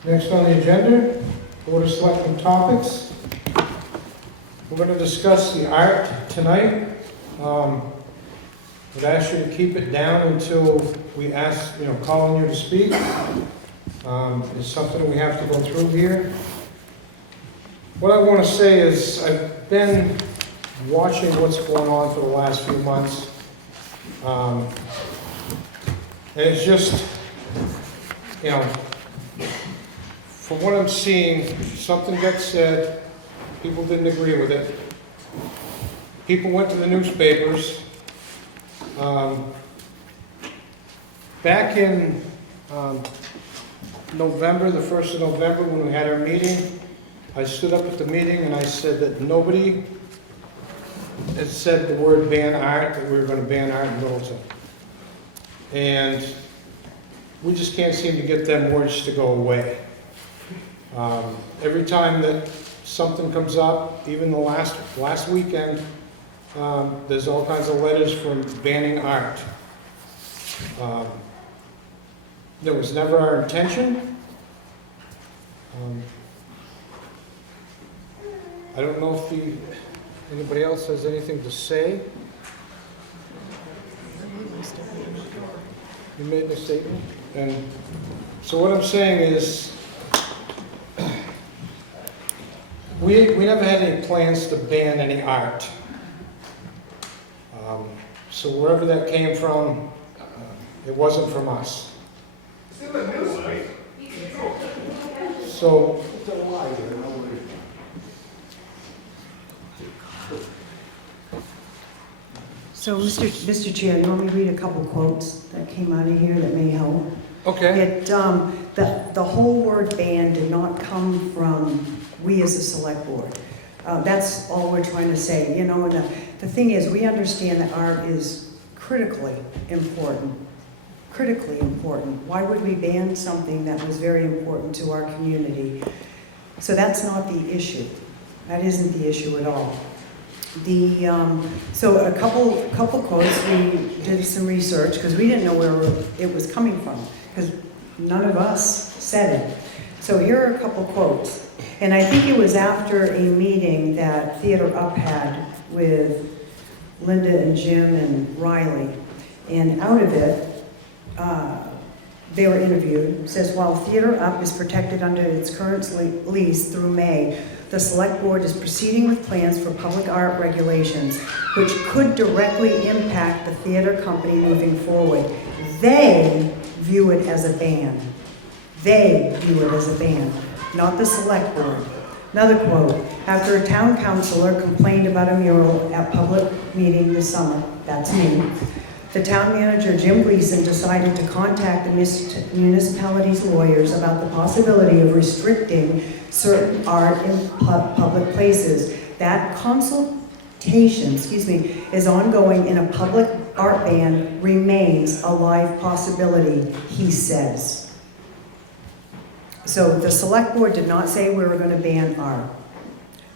Next on the agenda, Board of Selectmen topics. We're going to discuss the art tonight. I'd ask you to keep it down until we ask, call on you to speak. It's something we have to go through here. What I want to say is I've been watching what's going on for the last few months. And it's just, from what I'm seeing, something got said, people didn't agree with it. People went to the newspapers. Back in November, the 1st of November, when we had our meeting, I stood up at the meeting and I said that nobody had said the word ban art, that we were going to ban art in Littleton. And we just can't seem to get them words to go away. Every time that something comes up, even the last weekend, there's all kinds of letters from banning art. That was never our intention. I don't know if anybody else has anything to say. You made the statement. And so what I'm saying is, we never had any plans to ban any art. So wherever that came from, it wasn't from us. So, Mr. Chair, you want me to read a couple quotes that came out of here that may help? okay. The whole word ban did not come from we as a select board. That's all we're trying to say. And the thing is, we understand that art is critically important. Critically important. Why would we ban something that was very important to our community? So that's not the issue. That isn't the issue at all. So a couple quotes, we did some research because we didn't know where it was coming from because none of us said it. So here are a couple quotes. And I think it was after a meeting that Theater Up had with Linda and Jim and Riley. And out of it, they were interviewed. It says, while Theater Up is protected under its current lease through May, the Select Board is proceeding with plans for public art regulations, which could directly impact the theater company moving forward. They view it as a ban. They view it as a ban, not the Select Board. Another quote, after a town councilor complained about a mural at public meeting this summer, that's me, the town manager, Jim Gleason, decided to contact the municipality's lawyers about the possibility of restricting certain art in public places. That consultation, is ongoing, and a public art ban remains a live possibility, he says. So the Select Board did not say we were going to ban art.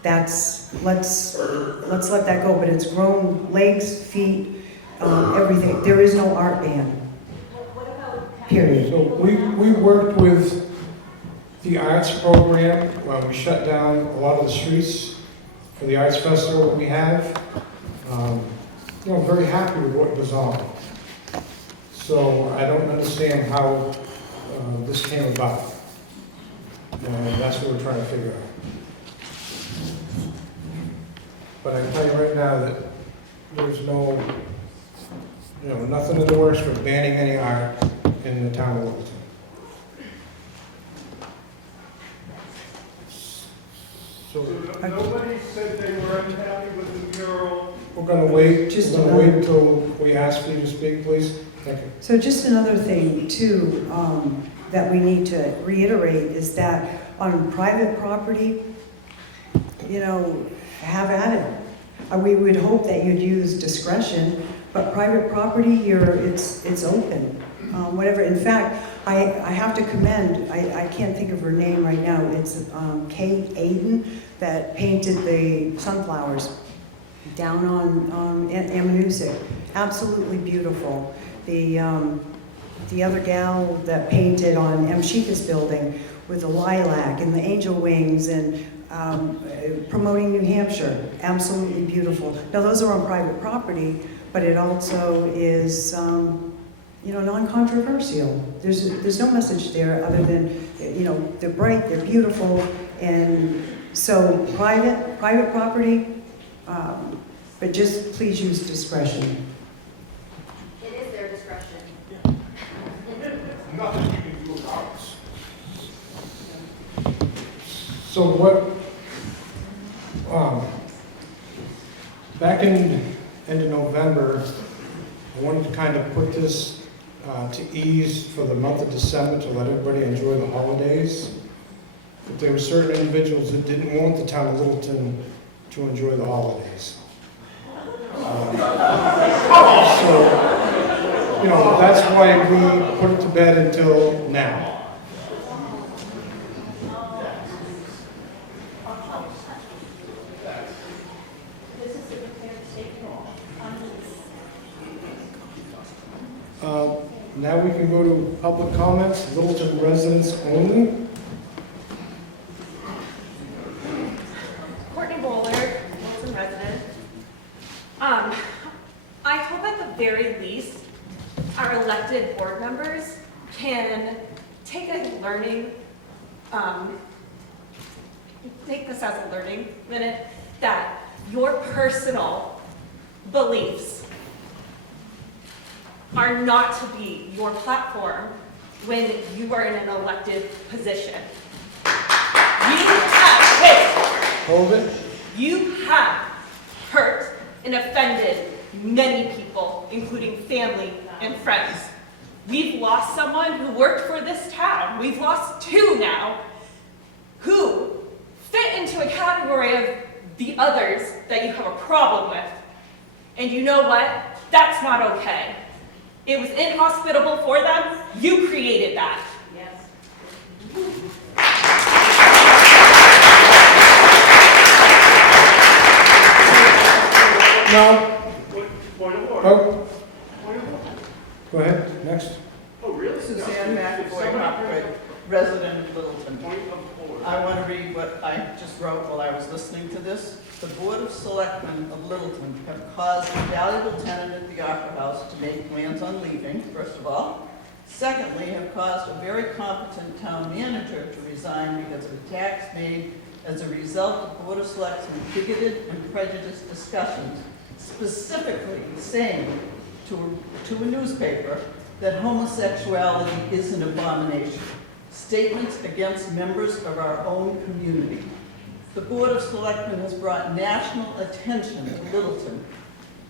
Let's let that go, but it's grown legs, feet, everything. There is no art ban. Period. So we worked with the arts program. We shut down a lot of the streets for the arts festival that we have. Very happy with what was on. So I don't understand how this came about. And that's what we're trying to figure out. But I can tell you right now that there's nothing in the works for banning any art in the town of Littleton. So Nobody said they were unhappy with the mural. we're going to wait. Until we ask you to speak, please. Thank you. So just another thing too, that we need to reiterate is that on private property, have at it. We would hope that you'd use discretion, but private property, it's open. Whatever. In fact, I have to commend, I can't think of her name right now. It's Kate Aiden that painted the sunflowers down on Amanuset. Absolutely beautiful. the other gal that painted on M. Sheikah's building with the lilac and the angel wings and promoting New Hampshire, absolutely beautiful. Now, those are on private property, but it also is, non-controversial. There's no message there other than, they're bright, they're beautiful, and so private property, but just please use discretion. It is their discretion. Nothing you can do about it. So what, back in end of November, I wanted to kind of put this to ease for the month of December to let everybody enjoy the holidays. But there were certain individuals that didn't want the town of Littleton to enjoy the holidays. So, that's why we put it to bed until now. Now we can go to public comments, Littleton residents only. Courtney Bowler, Littleton resident. I hope at the very least our elected board members can take a learning, take this as a learning minute, that your personal beliefs are not to be your platform when you are in an elected position. Hold it. You have hurt and offended many people, including family and friends. We've lost someone who worked for this town. We've lost two now who fit into a category of the others that you have a problem with. And you know what? That's not okay. It was inhospitable for them. You created that. Yes. No. Point of order. Oh, Point of order. go ahead, next. Oh, really? Suzanne McAvoy, Somebody- Hopwood, resident of Littleton. Point of order. I want to read what I just wrote while I was listening to this. The Board of Selectmen of Littleton have caused a valuable tenant at the Opera House to make plans on leaving, first of all. Secondly, have caused a very competent town manager to resign because of attacks made as a result of Board of Selectmen bigoted and prejudiced discussions, specifically saying to a newspaper that homosexuality is an abomination. Statements against members of our own community. The Board of Selectmen has brought national attention to Littleton,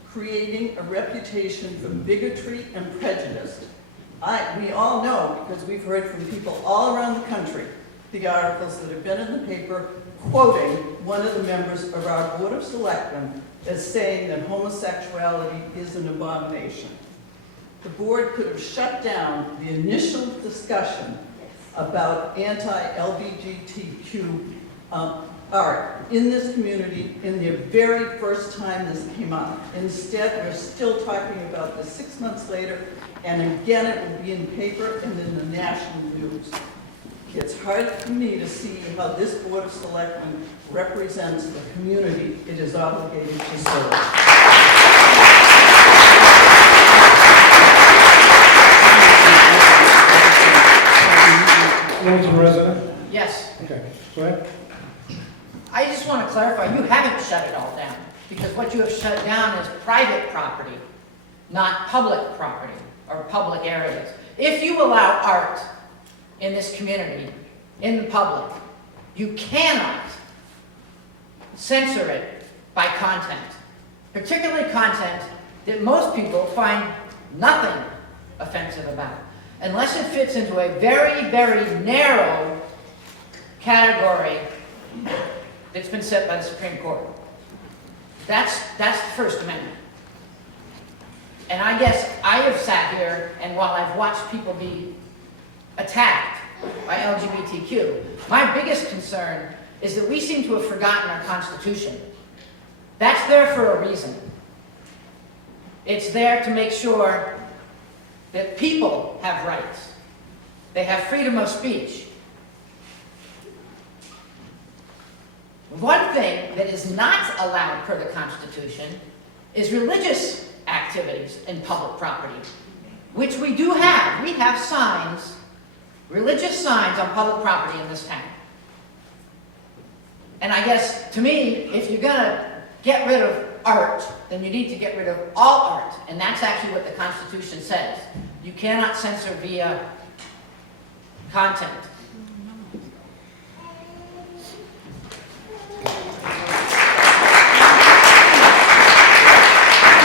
creating a reputation for bigotry and prejudice. We all know, because we've heard from people all around the country, the articles that have been in the paper quoting one of the members of our Board of Selectmen as saying that homosexuality is an abomination. The board could have shut down the initial discussion about anti-LGBTQ art in this community in the very first time this came up. Instead, we're still talking about this 6 months later, and again it will be in paper and in the national news. It's hard for me to see how this Board of Selectmen represents the community it is obligated to serve. Littleton resident? Yes, Okay, go ahead. I just want to clarify, you haven't shut it all down, because what you have shut down is private property, not public property or public areas. If you allow art in this community, in the public, you cannot censor it by content, particularly content that most people find nothing offensive about, unless it fits into a very, very narrow category that's been set by the Supreme Court. That's the First Amendment. And I guess I have sat here, and while I've watched people be attacked by LGBTQ, my biggest concern is that we seem to have forgotten our Constitution. That's there for a reason. It's there to make sure that people have rights. They have freedom of speech. One thing that is not allowed per the Constitution is religious activities in public property, which we do have. We have signs, religious signs on public property in this town. And I guess, to me, if you're gonna get rid of art, then you need to get rid of all art. And that's actually what the Constitution says. You cannot censor via content.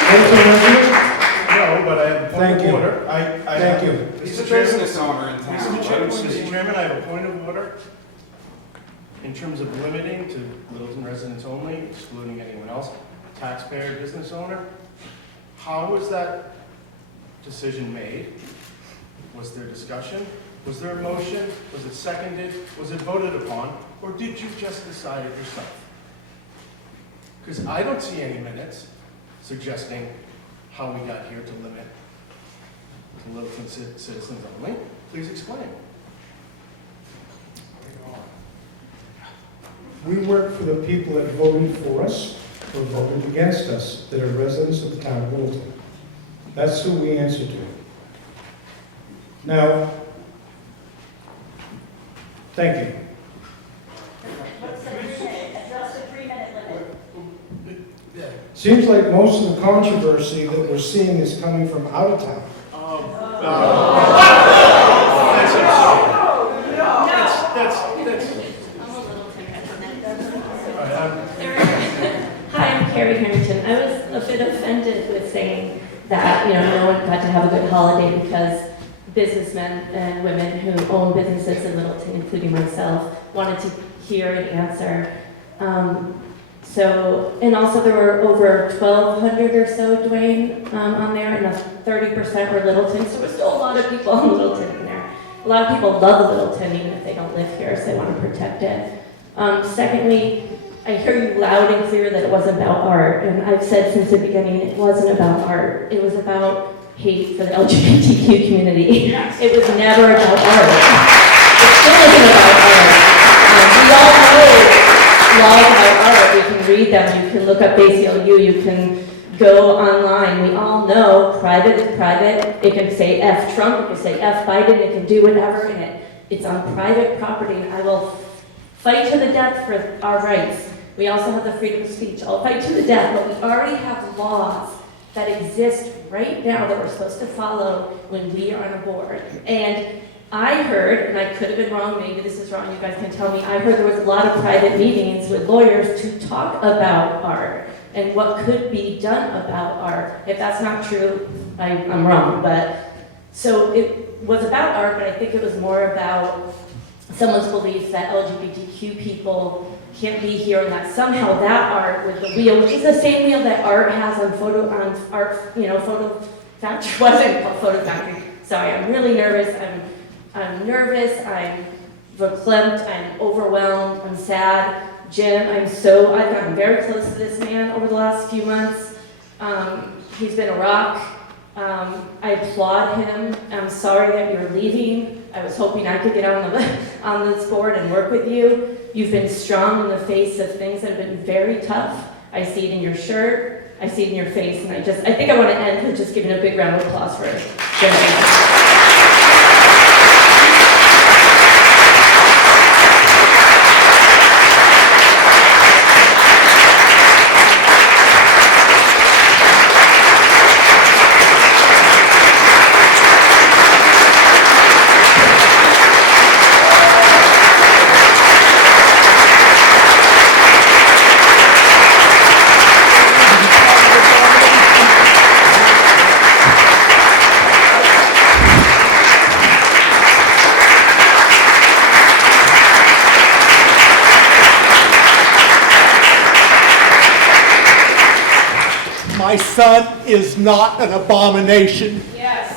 No, but I have a point Thank of you. order. Thank you. He's a business owner in town. Mr. Chairman, I have a point of order. In terms of limiting to Littleton residents only, excluding anyone else, taxpayer, business owner, how was that decision made? Was there discussion? Was there a motion? Was it seconded? Was it voted upon? Or did you just decide it yourself? Because I don't see any minutes suggesting how we got here to limit to Littleton citizens only. Please explain. We work for the people that voted for us or voted against us, that are residents of the town of Littleton. That's who we answer to. Now, thank you. What's the 3-minute, just a 3-minute limit? Seems like most of the controversy that we're seeing is coming from out of town. Hi, I'm Carrie Harrington. I was a bit offended with saying that, no one got to have a good holiday because businessmen and women who own businesses in Littleton, including myself, wanted to hear an answer. And also there were over 1,200 or so, Dwayne, on there, and 30% were Littleton, so there's still a lot of people in Littleton in there. A lot of people love Littleton, even if they don't live here, so they want to protect it. Secondly, I hear you loud and clear that it wasn't about art, and I've said since the beginning it wasn't about art. It was about hate for the LGBTQ community. It was never about art. It still isn't about art. We all know laws about art. We can read them. You can look up ACLU. You can go online. We all know private is private. It can say F Trump. It can say F Biden. It can do whatever in it. It's on private property, and I will fight to the death for our rights. We also have the freedom of speech. I'll fight to the death, but we already have laws that exist right now that we're supposed to follow when we are on a board. And I heard, and I could have been wrong, maybe this is wrong, you guys can tell me, I heard there was a lot of private meetings with lawyers to talk about art and what could be done about art. If that's not true, I'm wrong. But so it was about art, but I think it was more about someone's belief that LGBTQ people can't be here, and that somehow that art with the wheel, which is the same wheel that art has on Photo Factory, wasn't called Photo Factory. Sorry, I'm really nervous. I'm nervous. I'm verklempt. I'm overwhelmed. I'm sad. Jim, I've gotten very close to this man over the last few months. He's been a rock. I applaud him. I'm sorry that you're leaving. I was hoping I could get on this board and work with you. You've been strong in the face of things that have been very tough. I see it in your shirt. I see it in your face. And I think I want to end with just giving a big round of applause for Jim. My son is not an abomination. Yes.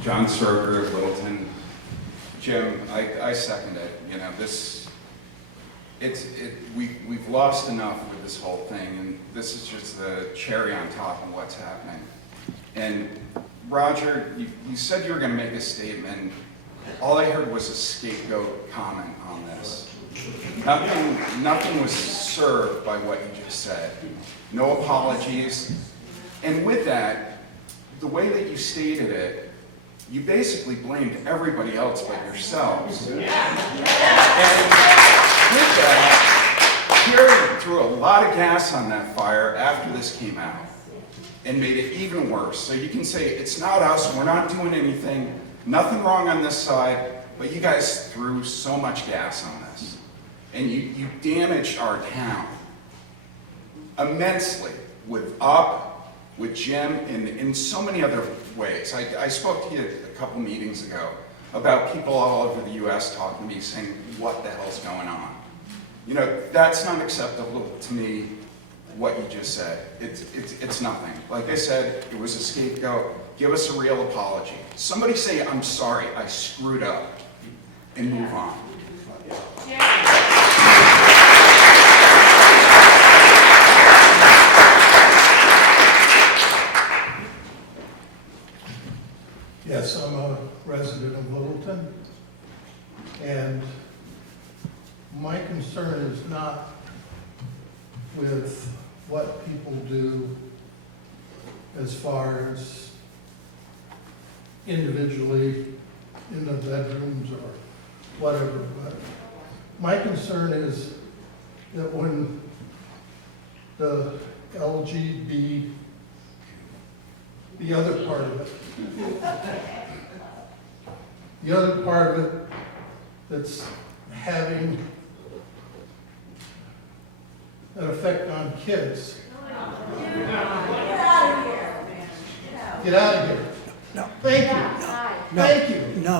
John Sirk, Jim, I second it. You know, we've lost enough with this whole thing, and this is just the cherry on top of what's happening. And Roger, you said you were going to make a statement. All I heard was a scapegoat comment on this. Nothing was served by what you just said. No apologies. And with that, the way that you stated it, you basically blamed everybody else but yourselves. And with that, Gary threw a lot of gas on that fire after this came out and made it even worse. So you can say, it's not us, we're not doing anything, nothing wrong on this side, but you guys threw so much gas on this. And you damaged our town immensely with Jim, and in so many other ways. I spoke to you a couple meetings ago about people all over the U.S. talking to me saying, what the hell's going on? You know, that's not acceptable to me, what you just said. It's nothing. Like I said, it was a scapegoat. Give us a real apology. Somebody say, I'm sorry, I screwed up, and move on. Yes, I'm a resident of Littleton, and my concern is not with what people do as far as individually in the bedrooms or whatever, but my concern is that when the LGB, the other part of it that's having an effect on kids. Get out of here. No. Thank you. No. Thank you. No.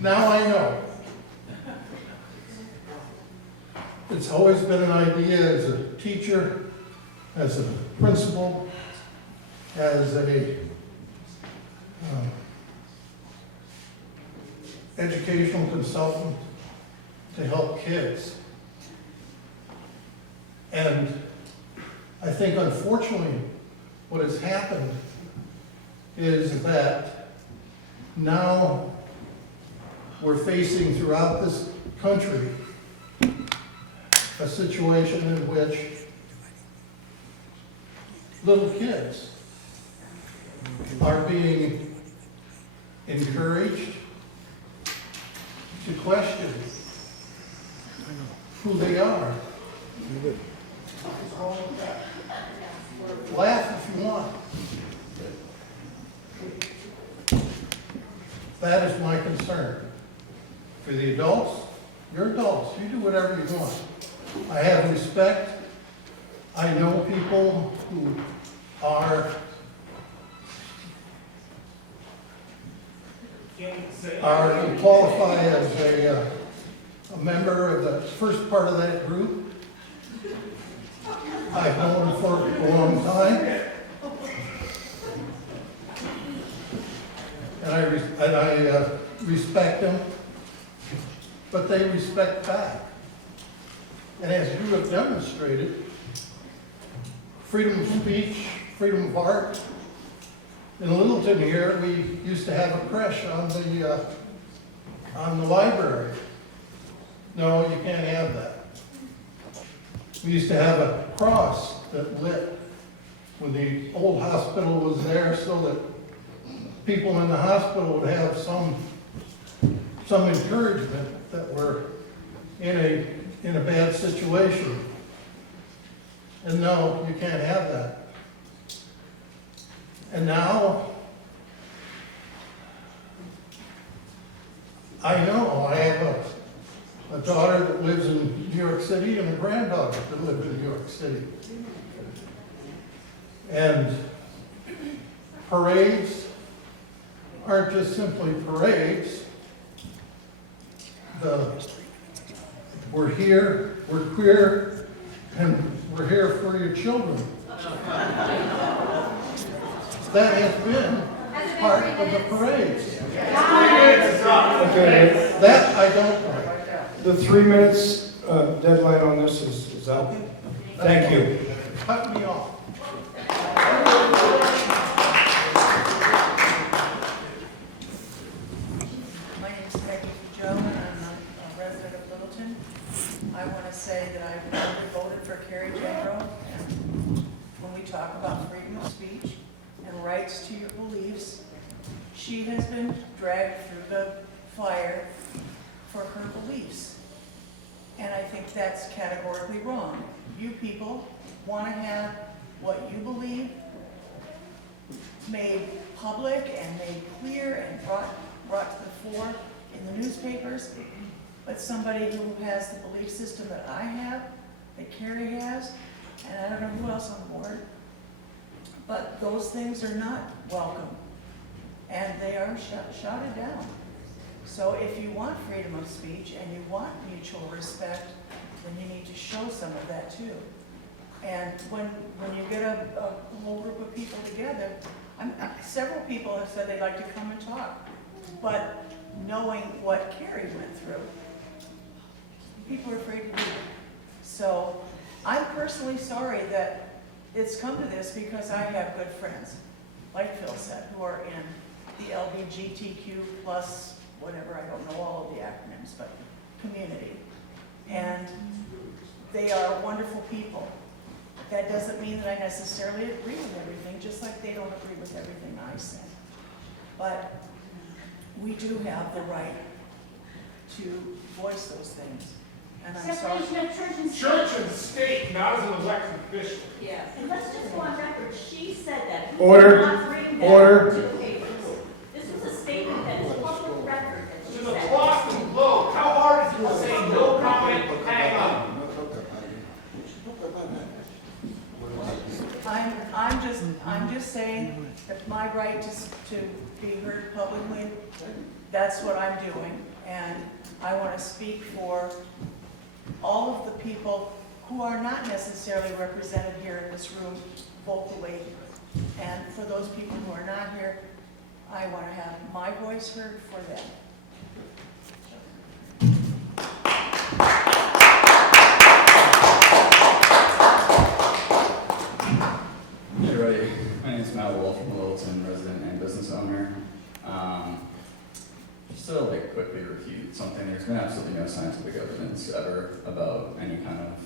Now I know. It's always been an idea as a teacher, as a principal, as a educational consultant to help kids. And I think unfortunately what has happened is that now we're facing throughout this country a situation in which little kids are being encouraged to question who they are. Laugh if you want. That is my concern. For the adults, you're adults. You do whatever you want. I have respect. I know people who who qualify as a member of the first part of that group. I've known them for a long time. And I respect them, but they respect back. And as you have demonstrated, freedom of speech, freedom of art. In Littleton here, we used to have a creche on the library. No, you can't have that. We used to have a cross that lit when the old hospital was there so that people in the hospital would have some encouragement that we're in a bad situation. And no, you can't have that. And now, I know I have a daughter that lives in New York City and a granddaughter that lives in New York City. And parades aren't just simply parades. We're here, we're queer, and we're here for your children. That has been part of the parades. Okay. That I don't know. The 3 minutes deadline on this is up. Thank you. Cut me off. My name is Peggy Joe, and I'm a resident of Littleton. I want to say that I've never voted for Carrie Jangro, and when we talk about freedom of speech and rights to your beliefs, she has been dragged through the fire for her beliefs. And I think that's categorically wrong. You people want to have what you believe made public and made clear and brought to the fore in the newspapers, but somebody who has the belief system that I have, that Carrie has, and I don't know who else on the board, but those things are not welcome, and they are shouted down. So if you want freedom of speech and you want mutual respect, then you need to show some of that too. And when you get a whole group of people together, several people have said they'd like to come and talk, but knowing what Carrie went through, people are afraid to do it. So I'm personally sorry that it's come to this, because I have good friends, like Phil said, who are in the LGBTQ plus whatever, I don't know all of the acronyms, but community. And they are wonderful people. That doesn't mean that I necessarily agree with everything, just like they don't agree with everything I say. But we do have the right to voice those things. And I'm sorry. Church and state, not as an elected official. Yes, and let's just go on record, she said that. We Order. did not bring that Order. to the papers. This was a statement that is public record that she There's a said. Boston Globe. How hard is it to say no comment, hang on? I'm just saying that my right to be heard publicly, that's what I'm doing. And I want to speak for all of the people who are not necessarily represented here in this room vocally. And for those people who are not here, I want to have my voice heard for them. Hey everybody, my name is Matt Wolf, I'm a Littleton resident and business owner. Just to quickly refute something, there's been absolutely no scientific evidence ever about any kind of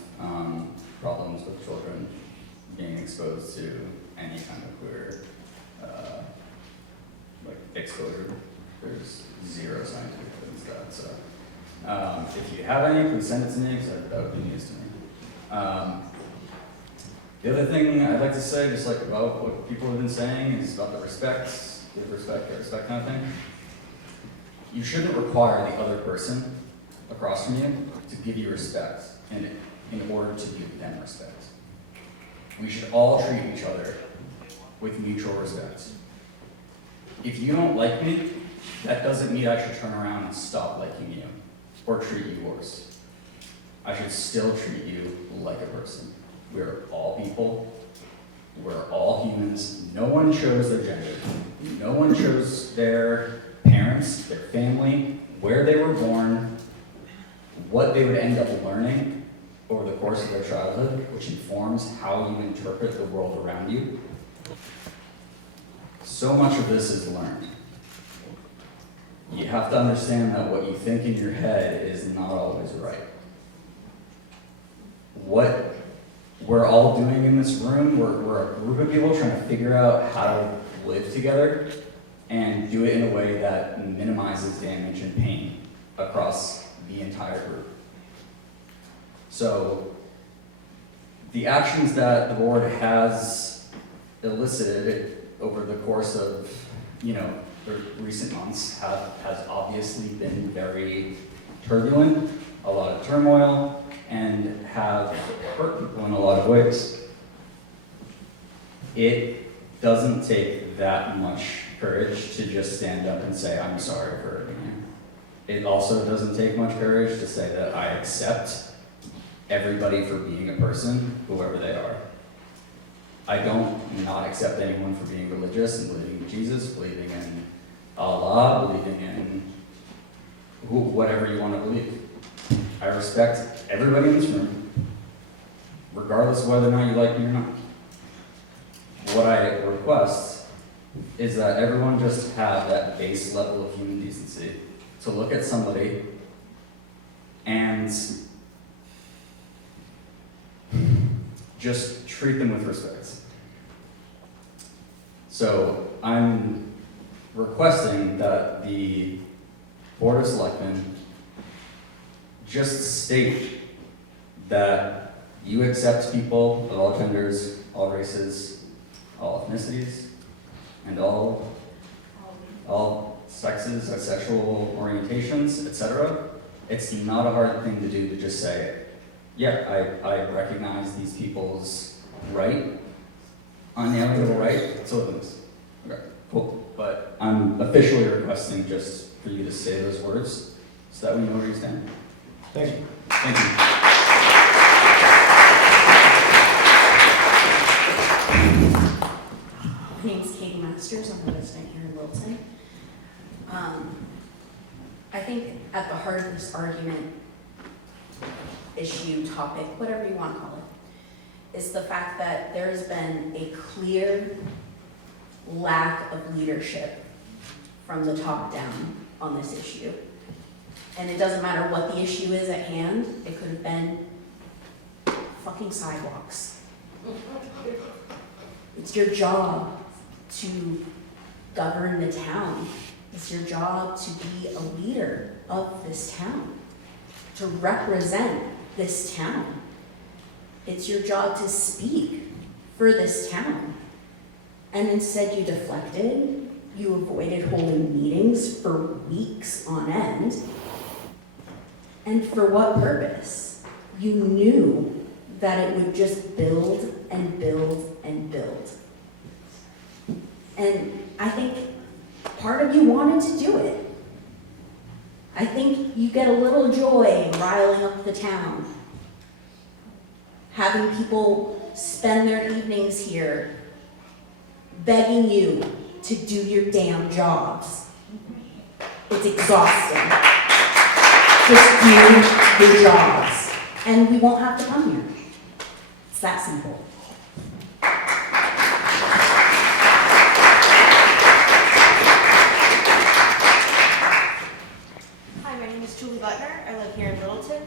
problems with children being exposed to any kind of queer exposure. There's zero scientific evidence of that. So if you have any, please send it to me, because that would be news to me. The other thing I'd like to say, just about what people have been saying, is about the respect, give respect, get respect kind of thing. You shouldn't require the other person across from you to give you respect in order to give them respect. We should all treat each other with mutual respect. If you don't like me, that doesn't mean I should turn around and stop liking you or treat you worse. I should still treat you like a person. We're all people. We're all humans. No one chose their gender. No one chose their parents, their family, where they were born, what they would end up learning over the course of their childhood, which informs how you interpret the world around you. So much of this is learned. You have to understand that what you think in your head is not always right. What we're all doing in this room, we're a group of people trying to figure out how to live together and do it in a way that minimizes damage and pain across the entire group. So the actions that the board has elicited over the course of, the recent months has obviously been very turbulent, a lot of turmoil, and have hurt people in a lot of ways. It doesn't take that much courage to just stand up and say, I'm sorry for hurting you. It also doesn't take much courage to say that I accept everybody for being a person, whoever they are. I don't not accept anyone for being religious and believing in Jesus, believing in Allah, believing in whatever you want to believe. I respect everybody in this room, regardless of whether or not you like me or not. What I request is that everyone just have that base level of human decency to look at somebody and just treat them with respect. So I'm requesting that the Board of Selectmen just state that you accept people of all genders, all races, all ethnicities, and all sexes, sexual orientations, etc. It's not a hard thing to do to just say, yeah, I recognize these people's right, unalienable right to live in this. Okay, cool. But I'm officially requesting just for you to say those words so that we know where you stand. Thank you. Thank you. My name's Katie Masters. I'm a resident here in Littleton. I think at the heart of this argument, issue, topic, whatever you want to call it, is the fact that there's been a clear lack of leadership from the top down on this issue. And it doesn't matter what the issue is at hand, it could have been fucking sidewalks. It's your job to govern the town. It's your job to be a leader of this town, to represent this town. It's your job to speak for this town. And instead you deflected, you avoided holding meetings for weeks on end. And for what purpose? You knew that it would just build and build and build. And I think part of you wanted to do it. I think you get a little joy riling up the town, having people spend their evenings here begging you to do your damn jobs. It's exhausting. Just do your jobs, and we won't have to come here. It's that simple. Hi, my name is Julie Butner. I live here in Littleton.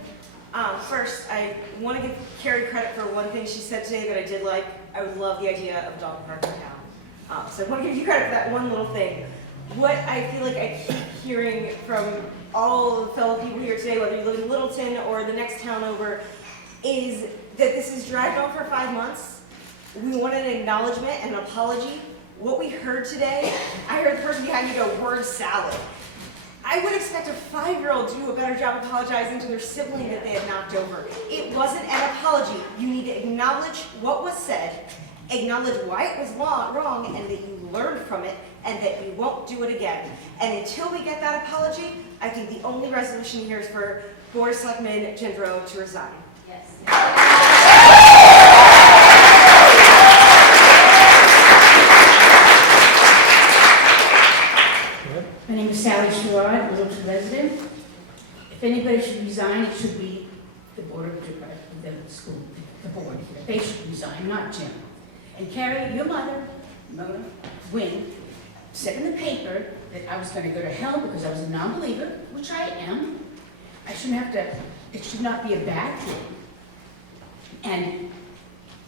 First, I want to give Carrie credit for one thing she said today that I did like. I would love the idea of dog park in town. So I want to give you credit for that one little thing. What I feel like I keep hearing from all the fellow people here today, whether you live in Littleton or the next town over, is that this is dragged on for 5 months. We want an acknowledgement and an apology. What we heard today, I heard the person behind me go, word salad. I would expect a 5-year-old to do a better job apologizing to their sibling that they had knocked over. It wasn't an apology. You need to acknowledge what was said, acknowledge why it was wrong, and that you learned from it, and that you won't do it again. And until we get that apology, I think the only resolution here is for Board of Selectmen Gendro to resign. Yes. My name is Sally Sherrod, Littleton resident. If anybody should resign, it should be the board of the school, the board. They should resign, not Jim. And Carrie, your mother, Wynn, said in the paper that I was going to go to hell because I was a non-believer, which I am. I shouldn't have to, it should not be a bad thing. And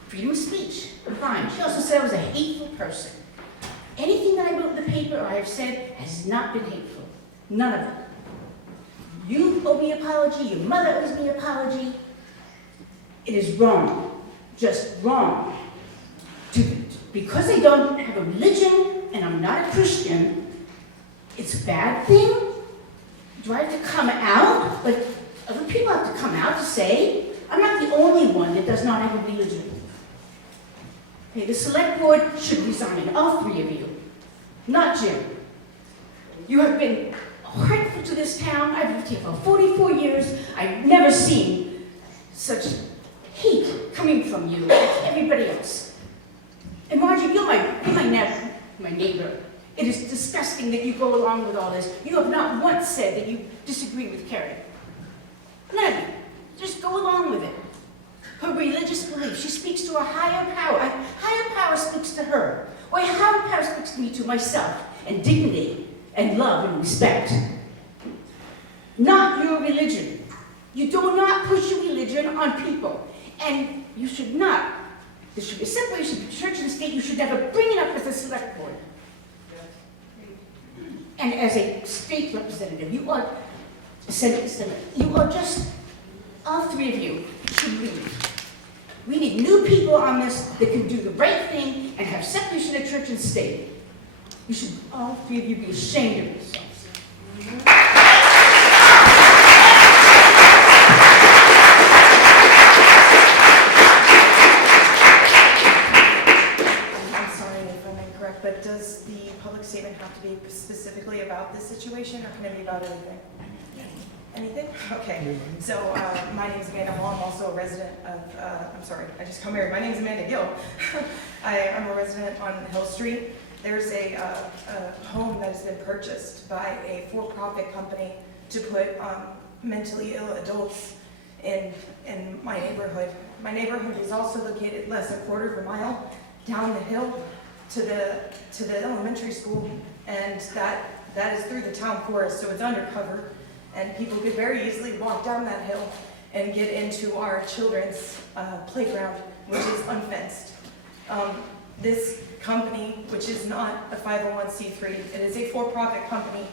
freedom of speech, fine. She also said I was a hateful person. Anything that I wrote in the paper or I have said has not been hateful. None of it. You owe me an apology, your mother owes me an apology. It is wrong, just wrong. Because I don't have a religion and I'm not a Christian, it's a bad thing? Do I have to come out? But other people have to come out to say, I'm not the only one that does not have a religion. Okay, the select board should resign, all 3 of you, not Jim. You have been hurtful to this town. I've lived here for 44 years. I've never seen such hate coming from you like everybody else. And Margie, you're my neighbor, It is disgusting that you go along with all this. You have not once said that you disagree with Carrie. None of you. Just go along with it. Her religious belief, she speaks to a higher power. A higher power speaks to her. Or a higher power speaks to me, to myself, and dignity, and love, and respect. Not your religion. You do not push your religion on people. And you should not. There should be a separation between church and state. You should never bring it up as a select board. And as a state representative, you are, Senator, you are just, all three of you should leave. We need new people on this that can do the right thing and have separation of church and state. You should, all three of you, be ashamed of yourselves. But does the public statement have to be specifically about this situation, or can it be about anything? Anything? Okay. So my name is Amanda Hall. I'm also a resident of, I'm sorry, I just got married. My name is Amanda Gill. I'm a resident on Hill Street. There's a home that has been purchased by a for-profit company to put mentally ill adults in my neighborhood. My neighborhood is also located less than a quarter of a mile down the hill to the elementary school, and that is through the town forest, so it's undercover, and people could very easily walk down that hill and get into our children's playground, which is unfenced. This company, which is not a 501c3, it is a for-profit company,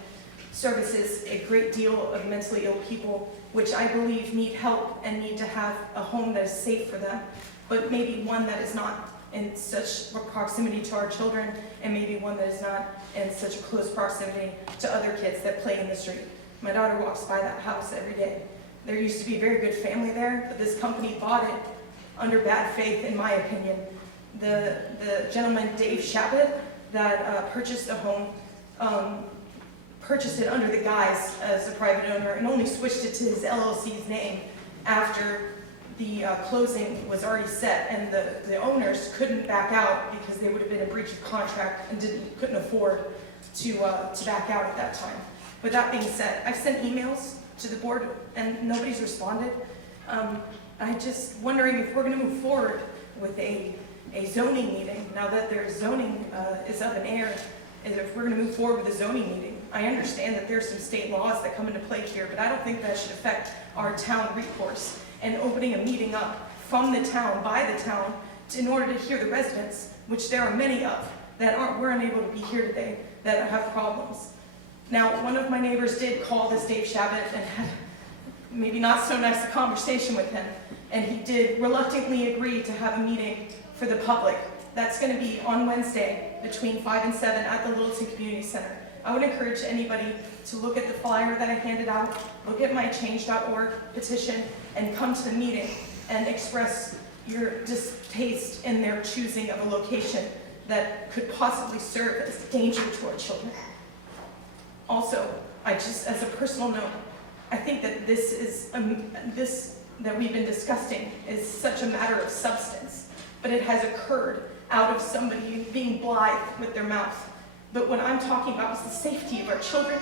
services a great deal of mentally ill people, which I believe need help and need to have a home that is safe for them, but maybe one that is not in such proximity to our children, and maybe one that is not in such a close proximity to other kids that play in the street. My daughter walks by that house every day. There used to be a very good family there, but this company bought it under bad faith, in my opinion. The gentleman, Dave Shabbat, that purchased the home, purchased it under the guise as a private owner and only switched it to his LLC's name after the closing was already set, and the owners couldn't back out because they would have been in breach of contract and couldn't afford to back out at that time. With that being said, I've sent emails to the board and nobody's responded. I'm just wondering if we're going to move forward with a zoning meeting now that their zoning is up in air. If we're going to move forward with a zoning meeting, I understand that there's some state laws that come into play here, but I don't think that should affect our town recourse and opening a meeting up from the town, by the town, in order to hear the residents, which there are many of, that were unable to be here today, that have problems. Now, one of my neighbors did call this Dave Shabbat and had maybe not so nice a conversation with him, and he did reluctantly agree to have a meeting for the public. That's going to be on Wednesday between 5 and 7 at the Littleton Community Center. I would encourage anybody to look at the flyer that I handed out, look at my change.org petition, and come to the meeting and express your distaste in their choosing of a location that could possibly serve as a danger to our children. Also, as a personal note, I think that this that we've been discussing is such a matter of substance, but it has occurred out of somebody being blithe with their mouth. But what I'm talking about is the safety of our children.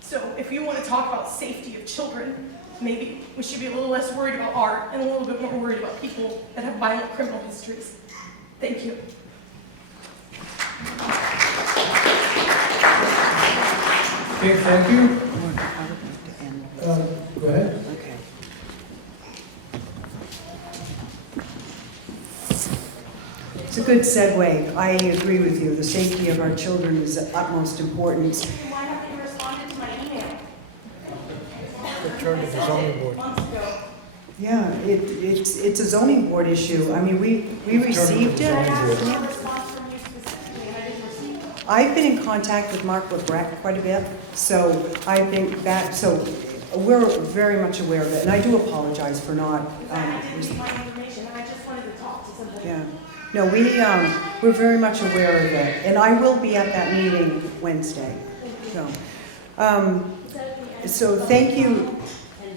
So if you want to talk about safety of children, maybe we should be a little less worried about art and a little bit more worried about people that have violent criminal histories. Thank you. Okay, thank you. Go ahead. Okay. It's a good segue. I agree with you. The safety of our children is of utmost importance. Why haven't you responded to my email? Return to the zoning board. Months ago. Yeah, it's a zoning board issue. I mean, we received it. I asked for a response from you specifically, and I didn't receive it. I've been in contact with Mark LeBrec quite a bit, so I've been back, so we're very much aware of it, and I do apologize for not. I didn't receive my information, and I just wanted to talk to somebody. Yeah, no, we're very much aware of it, and I will be at that meeting Wednesday. So thank you.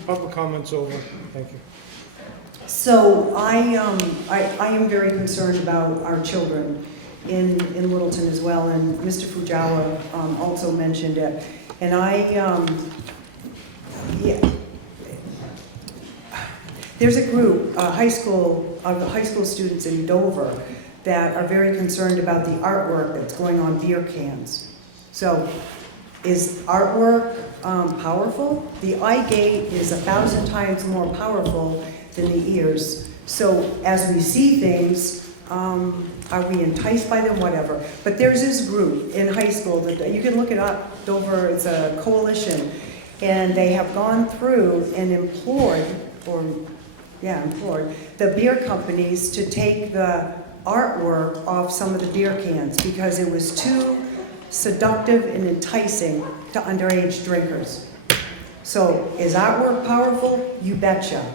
Public comments over. Thank you. So I am very concerned about our children, in Littleton as well, and Mr. Fujawa also mentioned it. And yeah, there's a group, high school students in Dover that are very concerned about the artwork that's going on beer cans. So, is artwork powerful? The eye gate is 1,000 times more powerful than the ears. So as we see things, are we enticed by them? Whatever. But there's this group in high school that you can look it up. Dover, it's a coalition, and they have gone through and implored the beer companies to take the artwork off some of the beer cans because it was too seductive and enticing to underage drinkers. So is artwork powerful? You betcha.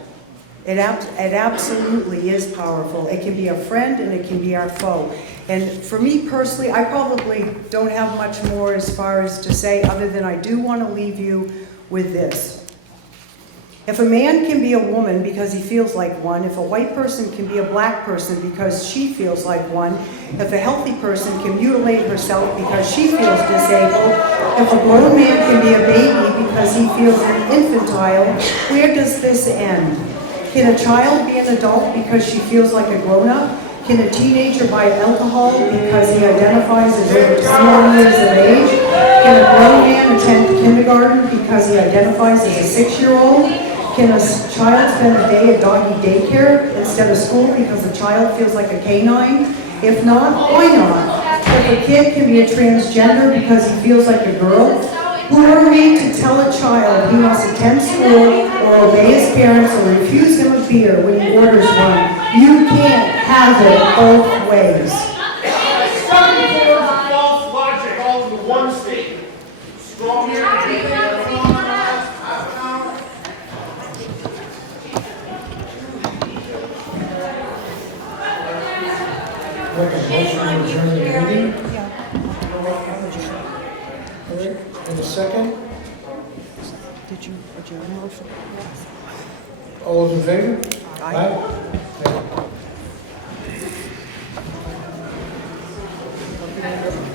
It absolutely is powerful. It can be a friend and it can be our foe. And for me personally, I probably don't have much more as far as to say other than I do want to leave you with this. If a man can be a woman because he feels like one, if a white person can be a black person because she feels like one, if a healthy person can mutilate herself because she feels disabled, if a grown man can be a baby because he feels infantile, where does this end? Can a child be an adult because she feels like a grown-up? Can a teenager buy alcohol because he identifies as over 21 years of age? Can a grown man attend kindergarten because he identifies as a 6-year-old? Can a child spend a day at doggy daycare instead of school because the child feels like a canine? If not, why not? If a kid can be a transgender because he feels like a girl, who are we to tell a child he must attend school or obey his parents or refuse him a beer when he orders one? You can't have it both ways. False logic all in one statement. Strong here. Make a motion to adjourn the meeting. All right, and a second. Did you adjourn the motion? All those in favor? Aye.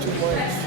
Two points.